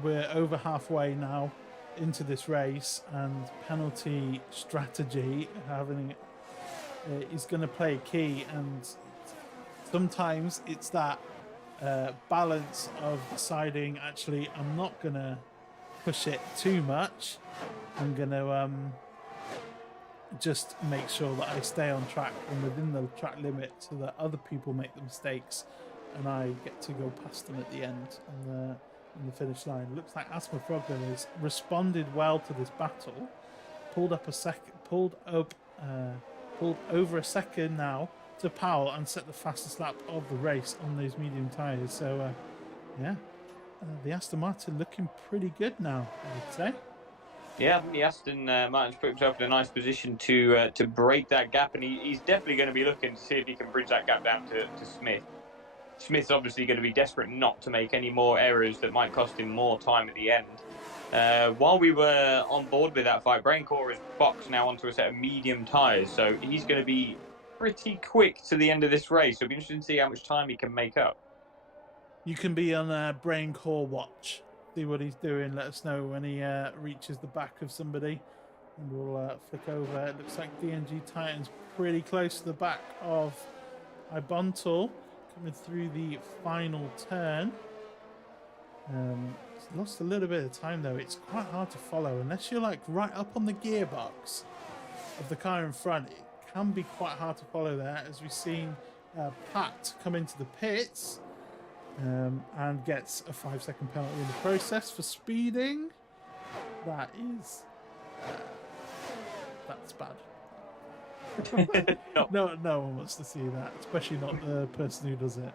we're over halfway now into this race, and penalty strategy is going to play a key, and sometimes it's that balance of deciding, actually I'm not going to push it too much, I'm going to just make sure that I stay on track and within the track limit, so that other people make the mistakes and I get to go past them at the end on the finish line. Looks like Asma Frogler has responded well to this battle, pulled over a second now to Powell and set the fastest lap of the race on those medium tyres. So the Aston Martin looking pretty good now, I would say. Yeah, I think the Aston Martin's put himself in a nice position to break that gap, and he's definitely going to be looking to see if he can bridge that gap down to Smith. Smith's obviously going to be desperate not to make any more errors that might cost him more time at the end. While we were on board with that fight, Braincore has boxed now onto a set of medium tyres, so he's going to be pretty quick to the end of this race. So it'll be interesting to see how much time he can make up. You can be on Brain Core watch. See what he's doing. Let us know when he reaches the back of somebody, and we'll flick over. It looks like DNG Titan's pretty close to the back of Ibontal, coming through the final turn. It's lost a little bit of time though. It's quite hard to follow unless you're like right up on the gearbox of the car in front. It can be quite hard to follow there, as we've seen Pat come into the pits. And gets a 5-second penalty in the process for speeding. That is... that's bad. No one wants to see that, especially not the person who does it.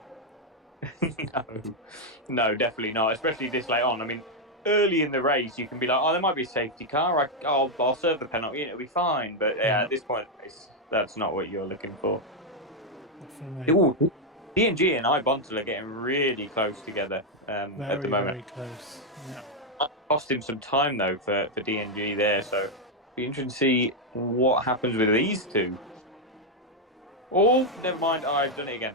No, definitely not, especially this late on. I mean, early in the race, you can be like, oh, there might be a safety car. I'll serve the penalty and it'll be fine. But at this point in the race, that's not what you're looking for. Definitely. DNG and Ibontal are getting really close together at the moment. Very close. Yeah. Cost him some time though for DNG there, so it'll be interesting to see what happens with these two. Oh, never mind. I've done it again.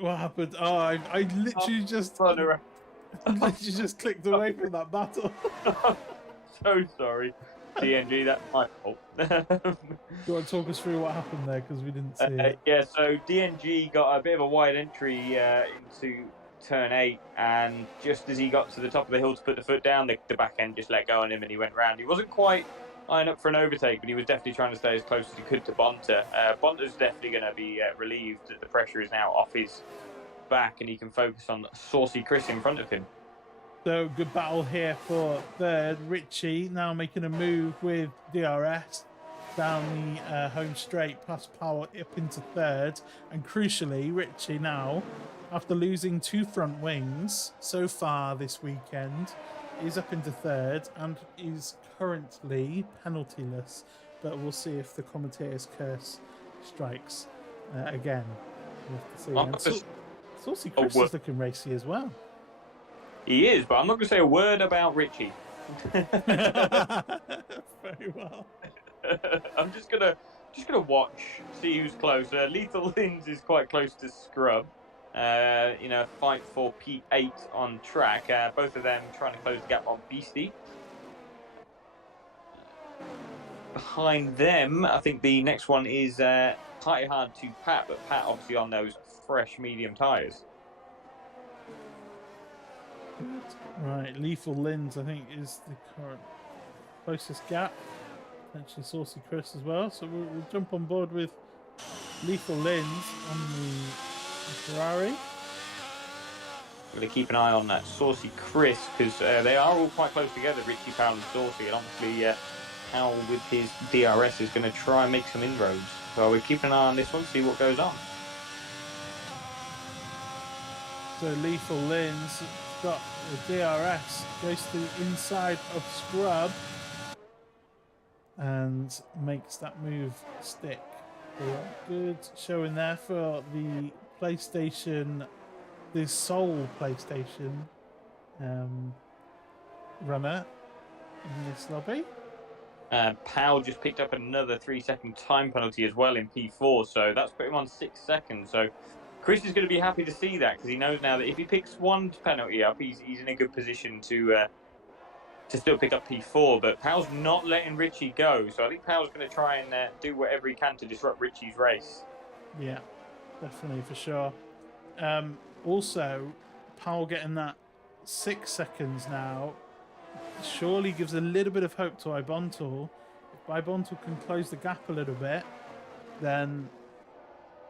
What happened? Oh, I literally just clicked away from that battle. So sorry, DNG. That's my fault. Do you want to talk us through what happened there, because we didn't see it? Yeah, so DNG got a bit of a wide entry into turn 8, and just as he got to the top of the hill to put the foot down, the back end just let go on him and he went round. He wasn't quite eyeing up for an overtake, but he was definitely trying to stay as close as he could to Bonta. Bonta's definitely going to be relieved that the pressure is now off his back and he can focus on Saucy Chris in front of him. So good battle here for third. Richie now making a move with DRS down the home straight, past Power up into third. And crucially, Richie now, after losing 2 front wings so far this weekend, is up into third and is currently penaltyless. But we'll see if the commentator's curse strikes again. We'll have to see. Saucy Chris is looking racy as well. He is, but I'm not going to say a word about Richie. Very well. I'm just gonna watch, see who's close. Lethal Lins is quite close to Scrub. Fight for P8 on track. Both of them trying to close the gap on Beastie. Behind them, I think the next one is Party Hard to Pat, but Pat obviously on those fresh medium tyres. Right, Lethal Lins, I think, is the current closest gap. Potentially Saucy Chris as well. So we'll jump on board with Lethal Lins on the Ferrari. We're going to keep an eye on that Saucy Chris, because they are all quite close together, Richie, Powell and Saucy, and obviously Powell with his DRS is going to try and make some inroads. So we're keeping an eye on this one, see what goes on. So Lethal Lins got the DRS, goes to the inside of Scrub and makes that move stick. Good showing there for the PlayStation, the sole PlayStation runner in this lobby. Powell just picked up another 3-second time penalty as well in P4, so that's put him on 6 seconds. So Chris is going to be happy to see that, because he knows now that if he picks one penalty up, he's in a good position to still pick up P4. But Powell's not letting Richie go, so I think Powell's going to try and do whatever he can to disrupt Richie's race. Yeah, definitely, for sure. Also, Powell getting that 6 seconds now surely gives a little bit of hope to Ibontal. If Ibontal can close the gap a little bit, then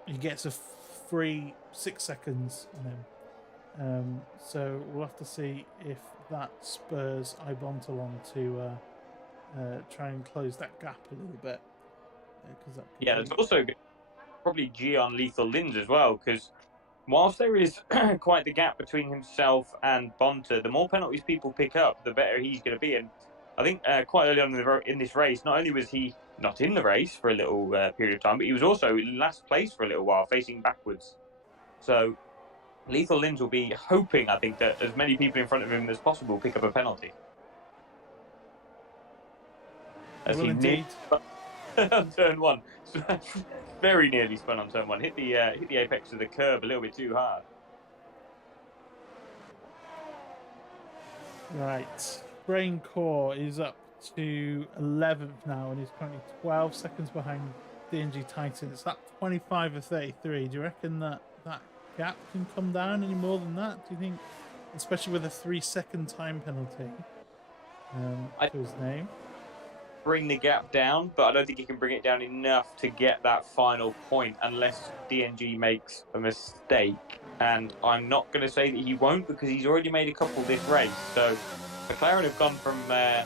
he gets a free 6 seconds on him. So we'll have to see if that spurs Ibontal on to try and close that gap a little bit. There's also probably G on Lethal Lins as well, because whilst there is quite the gap between himself and Bonta, the more penalties people pick up, the better he's going to be. And I think quite early on in this race, not only was he not in the race for a little period of time, but he was also in last place for a little while, facing backwards. So Lethal Lins will be hoping, I think, that as many people in front of him as possible pick up a penalty. As Well, he indeed. on turn one, very nearly spun on turn one. Hit the apex of the curb a little bit too hard. Right. Brain Core is up to 11th now and is currently 12 seconds behind DNG Titan. It's at 25 of 33. Do you reckon that gap can come down any more than that? Do you think, especially with a 3-second time penalty to his name? Bring the gap down, but I don't think he can bring it down enough to get that final point unless DNG makes a mistake. And I'm not going to say that he won't, because he's already made a couple this race. So McLaren have gone from, I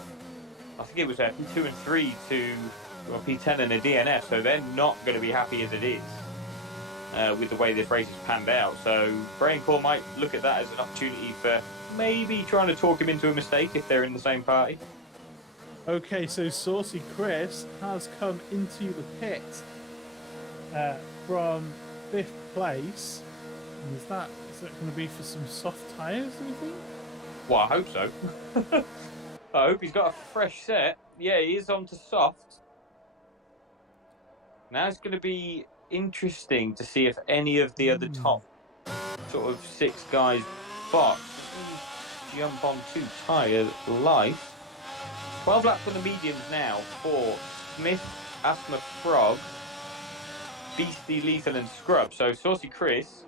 think it was P2 and 3 to P10 and a DNF, so they're not going to be happy as it is with the way this race has panned out. So Braincore might look at that as an opportunity for maybe trying to talk him into a mistake if they're in the same party. Okay, so Saucy Chris has come into the pit from 5th place. And is that going to be for some soft tyres, do you think? Well, I hope so. I hope he's got a fresh set. Yeah, he is on to soft. Now it's going to be interesting to see if any of the other top sort of 6 guys box jump on 2 tyre life. 12 laps on the mediums now for Smith, Asthma Frog, Beastie, Lethal and Scrub. So Saucy Chris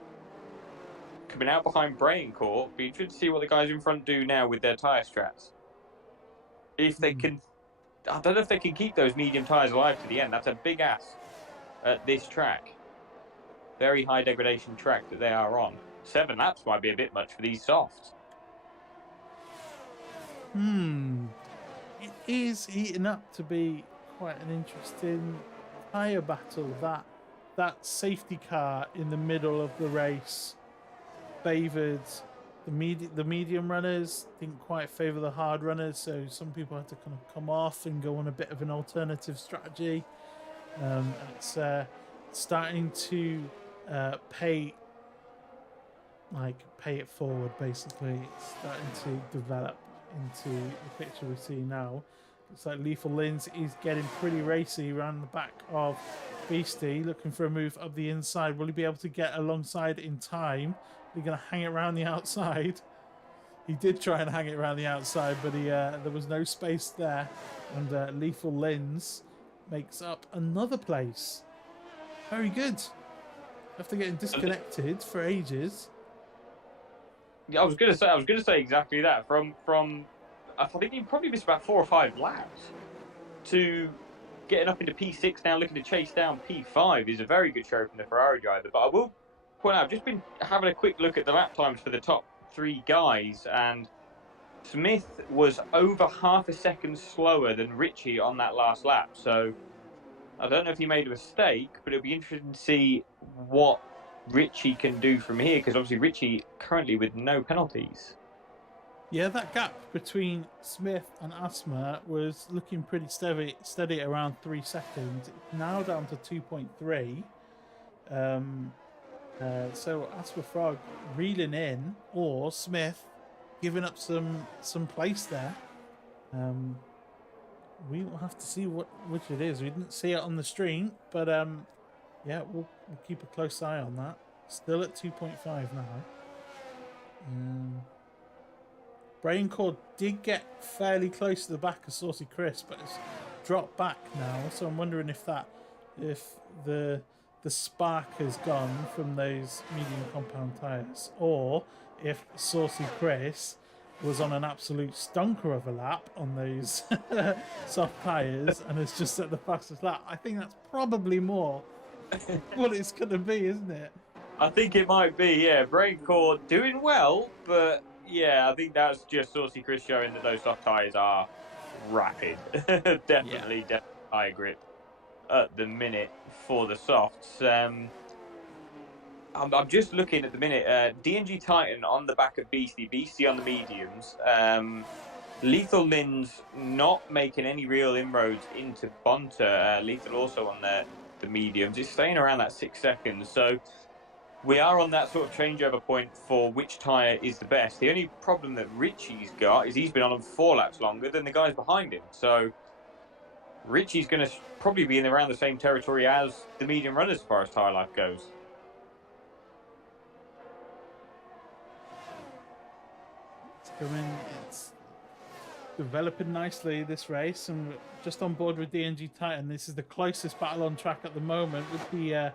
coming out behind Braincore. Be interested to see what the guys in front do now with their tyre strats. If they can, I don't know if they can keep those medium tyres alive to the end. That's a big ask at this track. Very high degradation track that they are on. 7 laps might be a bit much for these softs. It is heating up to be quite an interesting tyre battle. That safety car in the middle of the race favoured the medium runners, didn't quite favour the hard runners, so some people had to kind of come off and go on a bit of an alternative strategy. It's starting to pay it forward, basically. It's starting to develop into the picture we see now. Looks like Lethal Lins is getting pretty racy around the back of Beastie, looking for a move up the inside. Will he be able to get alongside in time? He's going to hang it around the outside. He did try and hang it around the outside, but there was no space there. And Lethal Lins makes up another place. Very good. After getting disconnected for ages. Yeah, I was going to say exactly that. From I think he probably missed about 4 or 5 laps to getting up into P6 now, looking to chase down P5 is a very good show from the Ferrari driver. But I will point out, I've just been having a quick look at the lap times for the top 3 guys, and Smith was over half a second slower than Richie on that last lap. So I don't know if he made a mistake, but it'll be interesting to see what Richie can do from here, because obviously Richie currently with no penalties. Yeah, that gap between Smith and Asthma was looking pretty steady around 3 seconds. It's now down to 2.3. So Asthma Frog reeling in, or Smith giving up some place there. We will have to see which it is. We didn't see it on the stream, but yeah, we'll keep a close eye on that. Still at 2.5 now. Braincore did get fairly close to the back of Saucy Chris, but it's dropped back now. So I'm wondering if the spark has gone from those medium compound tyres, or if Saucy Chris was on an absolute stunker of a lap on those soft tyres and it's just at the fastest lap. I think that's probably more what it's going to be, isn't it? I think it might be, yeah. Braincore doing well, but yeah, I think that's just Saucy Chris showing that those soft tyres are rapid. Definitely high grip at the minute for the softs. I'm just looking at the minute. DNG Titan on the back of Beastie, Beastie on the mediums. Lethal Lin's not making any real inroads into Bonta. Lethal also on the mediums. It's staying around that 6 seconds. So we are on that sort of changeover point for which tyre is the best. The only problem that Richie's got is he's been on them 4 laps longer than the guys behind him. So Richie's going to probably be in around the same territory as the medium runners as far as tyre life goes. It's coming. It's developing nicely, this race, and just on board with DNG Titan. This is the closest battle on track at the moment with the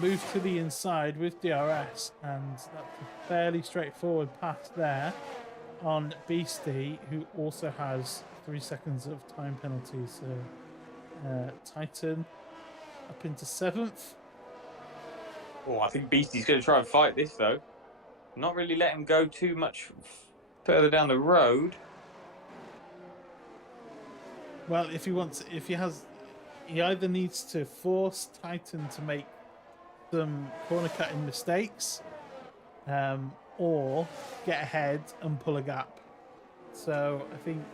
move to the inside with DRS, and that's a fairly straightforward pass there on Beastie, who also has 3 seconds of time penalty. So Titan up into 7th. Oh, I think Beastie's going to try and fight this though. Not really let him go too much further down the road. Well, if he either needs to force Titan to make some corner cutting mistakes, or get ahead and pull a gap. So I think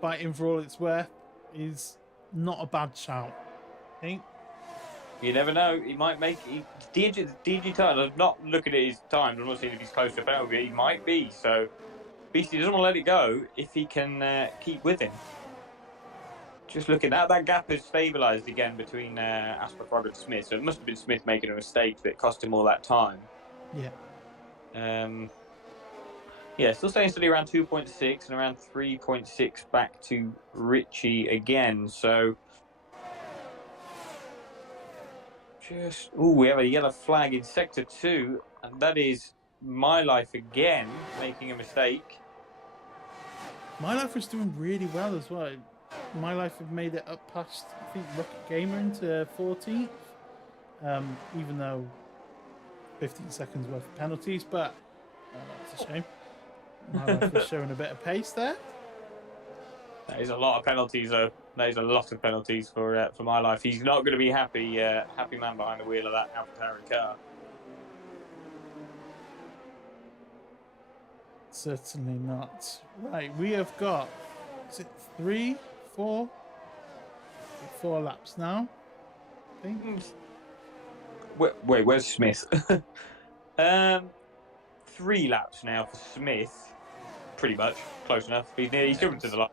fighting for all it's worth is not a bad shout. I think. You never know. He might make DG Titan. I'm not looking at his times. I'm not seeing if he's close to penalty. He might be. So Beastie doesn't want to let it go if he can keep with him. Just looking at that gap has stabilised again between Asperfrog and Smith. So it must have been Smith making a mistake that cost him all that time. Yeah. Yeah, still staying steady around 2.6 and around 3.6 back to Richie again. So we have a yellow flag in sector 2, and that is My Life again making a mistake. My Life was doing really well as well. My Life have made it up past, I think, Rocket Gamer into 14th, even though 15 seconds worth of penalties, but that's a shame. My Life is showing a bit of pace there. That is a lot of penalties, though. That is a lot of penalties for My Life. He's not going to be happy man behind the wheel of that AlphaTauri car. Certainly not. Right, we have got, is it 4 laps now, I think. Wait, where's Smith? 3 laps now for Smith. Pretty much. Close enough. He's coming to the line.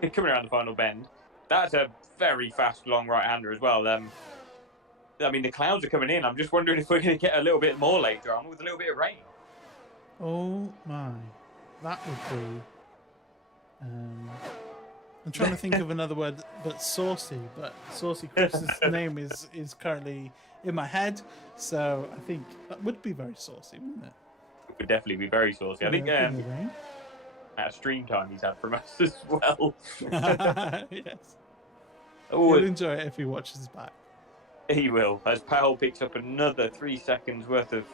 He's coming around the final bend. That's a very fast, long right-hander as well. I mean, the clouds are coming in. I'm just wondering if we're going to get a little bit more later on with a little bit of rain. Oh, my. That would be... I'm trying to think of another word that's saucy, but Saucy Chris's name is currently in my head, so I think that would be very saucy, wouldn't it? It would definitely be very saucy. I think at stream time he's had from us as well. Yes. Oh, he'll enjoy it if he watches back. He will, as Powell picks up another 3 seconds worth of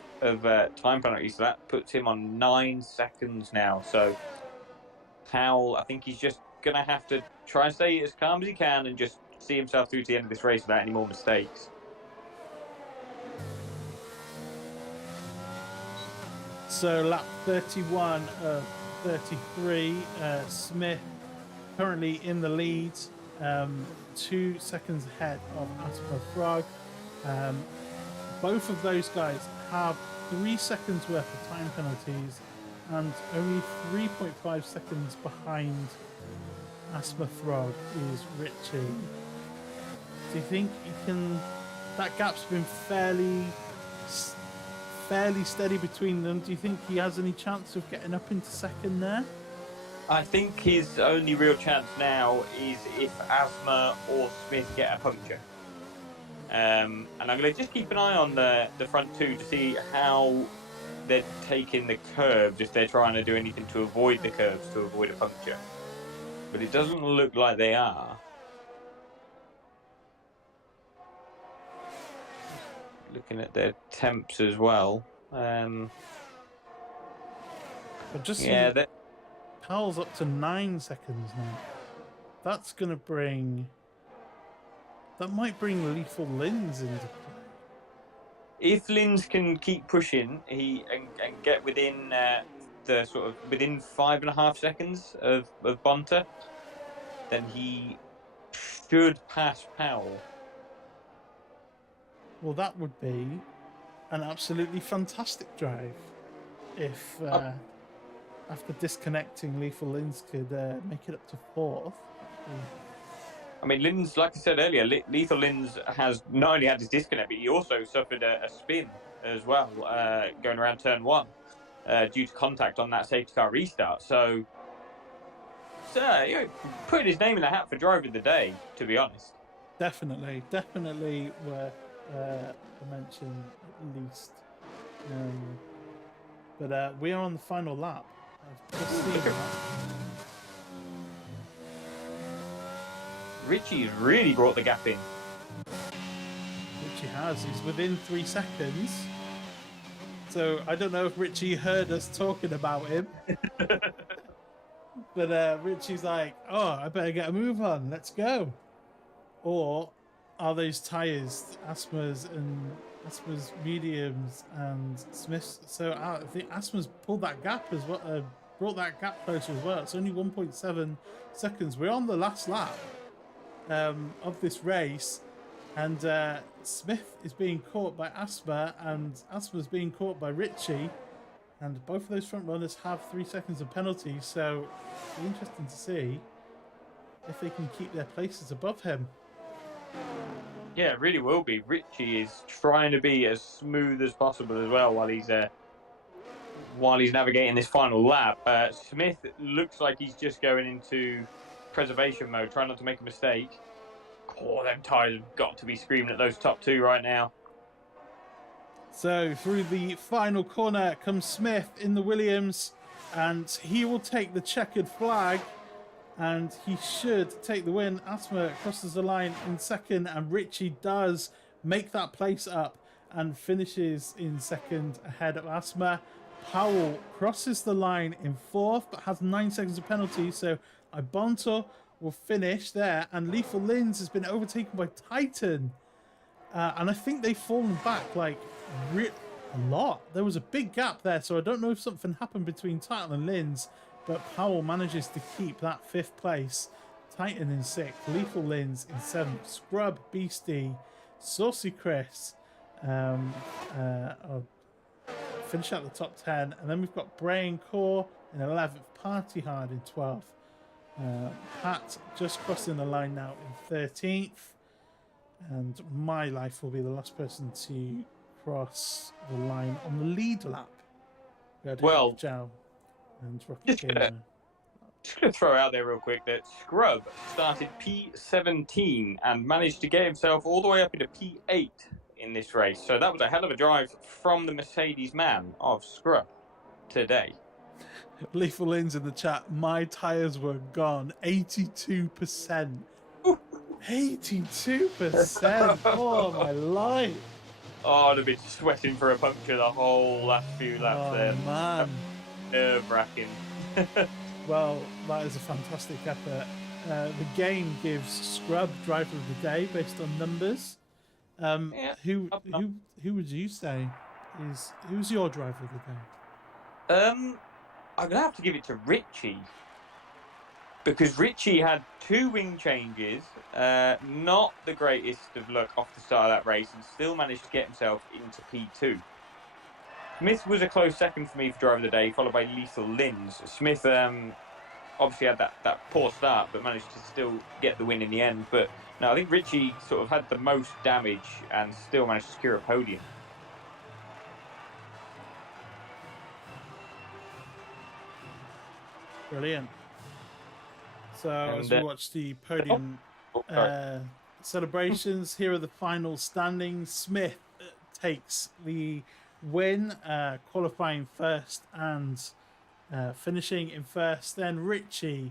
time penalty, so that puts him on 9 seconds now. So Powell, I think he's just going to have to try and stay as calm as he can and just see himself through to the end of this race without any more mistakes. So lap 31 of 33, Smith currently in the lead, 2 seconds ahead of AsperFrog. Both of those guys have 3 seconds worth of time penalties and only 3.5 seconds behind AsperFrog is Richie. Do you think he can... That gap's been fairly steady between them. Do you think he has any chance of getting up into second there? I think his only real chance now is if Asma or Smith get a puncture. And I'm going to just keep an eye on the front two to see how they're taking the curves, if they're trying to do anything to avoid the curves, to avoid a puncture. But it doesn't look like they are. Looking at their temps as well. But just yeah, Powell's up to 9 seconds now. That's going to bring... That might bring Lethal Lins into play. if Linz can keep pushing, and get within the sort of within 5.5 seconds of Bonta, then he should pass Powell. Well, that would be an absolutely fantastic drive if, after disconnecting, Lethal Linz could make it up to fourth. I mean, Linz, like I said earlier, Lethal Linz has not only had his disconnect, but he also suffered a spin as well, going around turn one, due to contact on that safety car restart. So, putting his name in the hat for driver of the day, to be honest. Definitely worth a mention at least. But we are on the final lap. I've just seen that. Richie's really brought the gap in. Richie has. He's within 3 seconds. So I don't know if Richie heard us talking about him. But Richie's like, oh, I better get a move on. Let's go. Or are those tyres Asma's mediums and Smith's? So I think Asma's pulled that gap as well, brought that gap closer as well. It's only 1.7 seconds. We're on the last lap of this race, and Smith is being caught by Asma, and Asma's being caught by Richie, and both of those front runners have 3 seconds of penalty. So it'll be interesting to see if they can keep their places above him. Yeah, it really will be. Richie is trying to be as smooth as possible as well while he's navigating this final lap. Smith looks like he's just going into preservation mode, trying not to make a mistake. Oh, them tyres have got to be screaming at those top two right now. So through the final corner comes Smith in the Williams, and he will take the checkered flag, and he should take the win. Asma crosses the line in second, and Richie does make that place up and finishes in second ahead of Asma. Powell crosses the line in fourth, but has 9 seconds of penalty, so Ibonto will finish there, and Lethal Linz has been overtaken by Titan. And I think they've fallen back like a lot. There was a big gap there, so I don't know if something happened between Titan and Linz, but Powell manages to keep that 5th place. Titan in 6th, Lethal Linz in 7th, Scrub, Beastie, Saucy Chris finish out the top 10, and then we've got Brain Core in 11th, Party Hard in 12th. Pat just crossing the line now in 13th, and My Life will be the last person to cross the line on the lead lap. Well, Jow and Rocket Gamer. Just going to throw out there real quick that Scrub started P17 and managed to get himself all the way up into P8 in this race. So that was a hell of a drive from the Mercedes man of Scrub today. Lethal Linz in the chat. My tyres were gone. 82%. 82%. Oh, my life. Oh, I'd have been sweating for a puncture the whole last few laps there. Man. Nerve-wracking. Well, that is a fantastic effort. The game gives Scrub driver of the day based on numbers. Who would you say who's your driver of the day? I'm gonna have to give it to Richie, because Richie had 2 wing changes, not the greatest of luck off the start of that race, and still managed to get himself into P2. Smith was a close second for me for driver of the day, followed by Lethal Linz. Smith obviously had that poor start, but managed to still get the win in the end. But no, I think Richie sort of had the most damage and still managed to secure a podium. Brilliant. So as we watch the podium celebrations, here are the final standings. Smith takes the win, qualifying first and finishing in first. Then Richie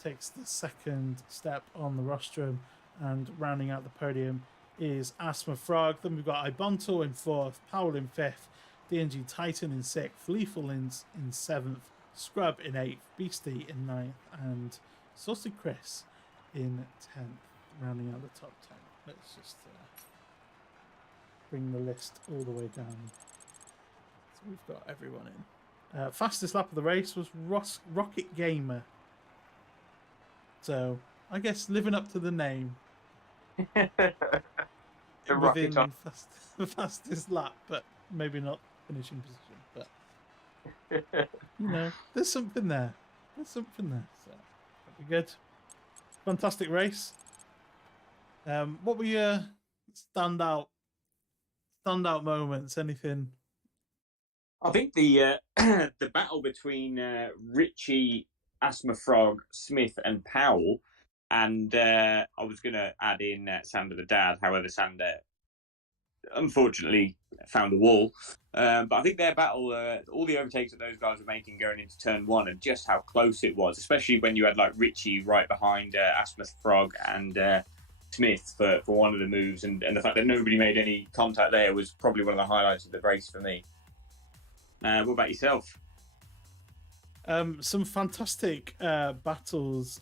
takes the second step on the rostrum, and rounding out the podium is Asma Frog. Then we've got Ibonto in 4th, Powell in 5th, DNG Titan in 6th, Lethal Linz in 7th, Scrub in 8th, Beastie in 9th, and Saucy Chris in 10th, rounding out the top 10. Let's just bring the list all the way down. So we've got everyone in. Fastest lap of the race was Rocket Gamer. So I guess living up to the name. The within rocket the fastest lap, but maybe not finishing position. But there's something there. There's something there. So that'll be good. Fantastic race. What were your standout moments? Anything? I think the the battle between Richie, Asthma Frog, Smith, and Powell, and I was going to add in Sander the dad. However, Sander unfortunately found a wall. But I think their battle, all the overtakes that those guys were making going into turn one, and just how close it was, especially when you had like Richie right behind Asthma Frog and Smith for one of the moves, and the fact that nobody made any contact there was probably one of the highlights of the race for me. What about yourself? Some fantastic battles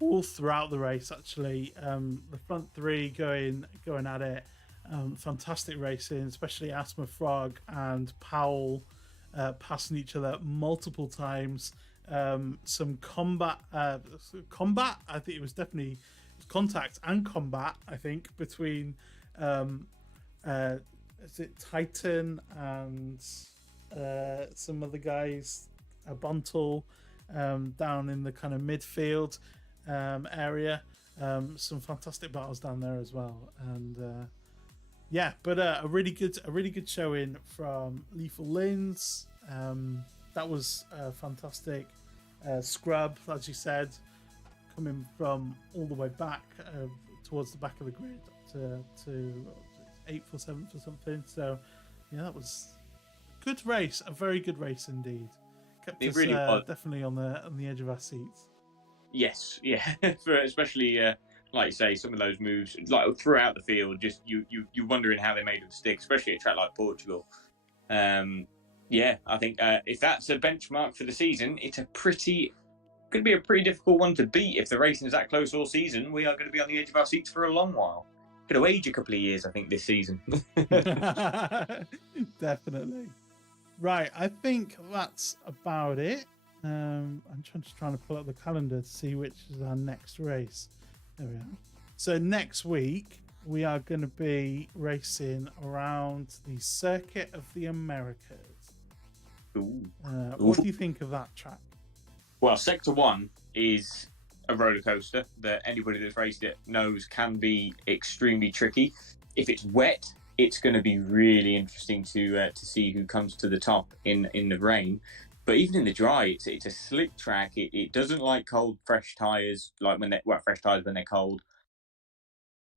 all throughout the race. Actually, the front three going at it. Fantastic racing, especially Asthma Frog and Powell passing each other multiple times. Some combat. I think it was definitely contact and combat. I think between is it Titan and some other guys, a Bontal down in the kind of midfield area. Some fantastic battles down there as well, and a really good showing from Lethal Lins. That was fantastic. Scrub, as you said, coming from all the way back towards the back of the grid to 8th or 7th or something. So yeah, that was a good race, a very good race indeed. Kept us really definitely on the edge of our seats. Yes, yeah, especially like you say, some of those moves like throughout the field, just you're wondering how they made them stick, especially a track like Portugal. Yeah, I think if that's a benchmark for the season, it's could be a pretty difficult one to beat. If the racing is that close all season, we are going to be on the edge of our seats for a long while. Could have age a couple of years, I think, this season. Definitely. Right, I think that's about it. I'm trying to pull up the calendar to see which is our next race. There we are. So next week we are going to be racing around the Circuit of the Americas. Ooh. What do you think of that track? Well, Sector 1 is a roller coaster that anybody that's raced it knows can be extremely tricky. If it's wet, it's going to be really interesting to see who comes to the top in the rain. But even in the dry, it's a slick track. It doesn't like cold, fresh tyres, like fresh tyres when they're cold.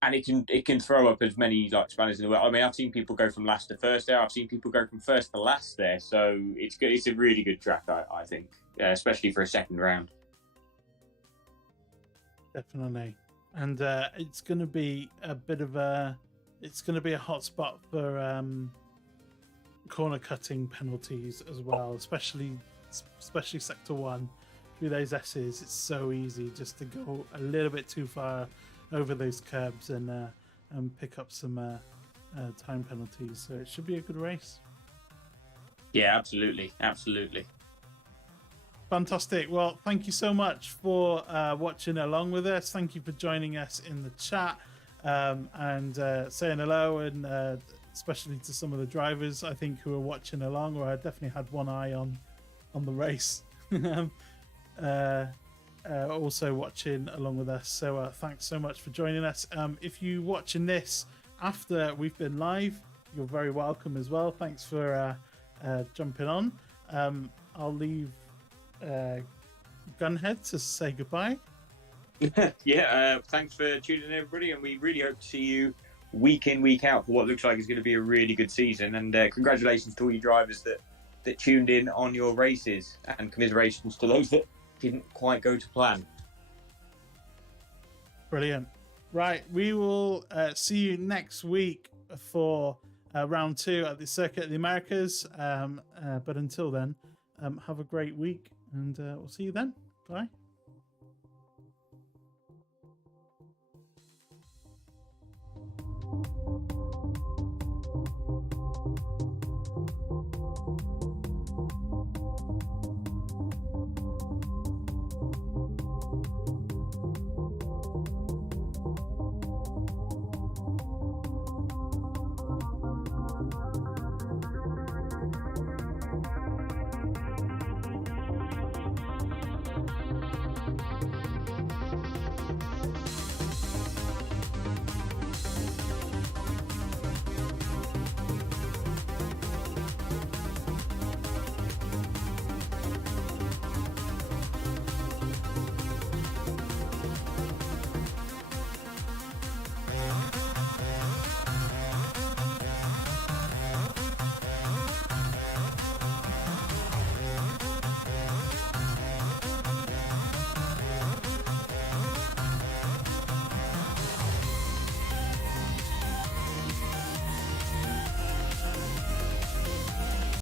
And it can throw up as many like spanners in the world. I mean, I've seen people go from last to first there. I've seen people go from first to last there. So it's good. It's a really good track, I think, especially for a second round. Definitely, and it's going to be a bit of a hot spot for corner cutting penalties as well, especially Sector 1 through those S's. It's so easy just to go a little bit too far over those curbs and pick up some time penalties. So it should be a good race. Yeah, absolutely. Fantastic. Well, thank you so much for watching along with us. Thank you for joining us in the chat and saying hello, and especially to some of the drivers, I think, who are watching along, or I definitely had one eye on the race. Also watching along with us. So thanks so much for joining us. If you're watching this after we've been live, you're very welcome as well. Thanks for jumping on. I'll leave Gunhead to say goodbye. Yeah, thanks for tuning in, everybody, and we really hope to see you week in, week out for what looks like is going to be a really good season. And congratulations to all you drivers that tuned in on your races, and commiserations to those that didn't quite go to plan. Brilliant. Right, we will see you next week for round 2 at the Circuit of the Americas. But until then, have a great week, and we'll see you then. Bye.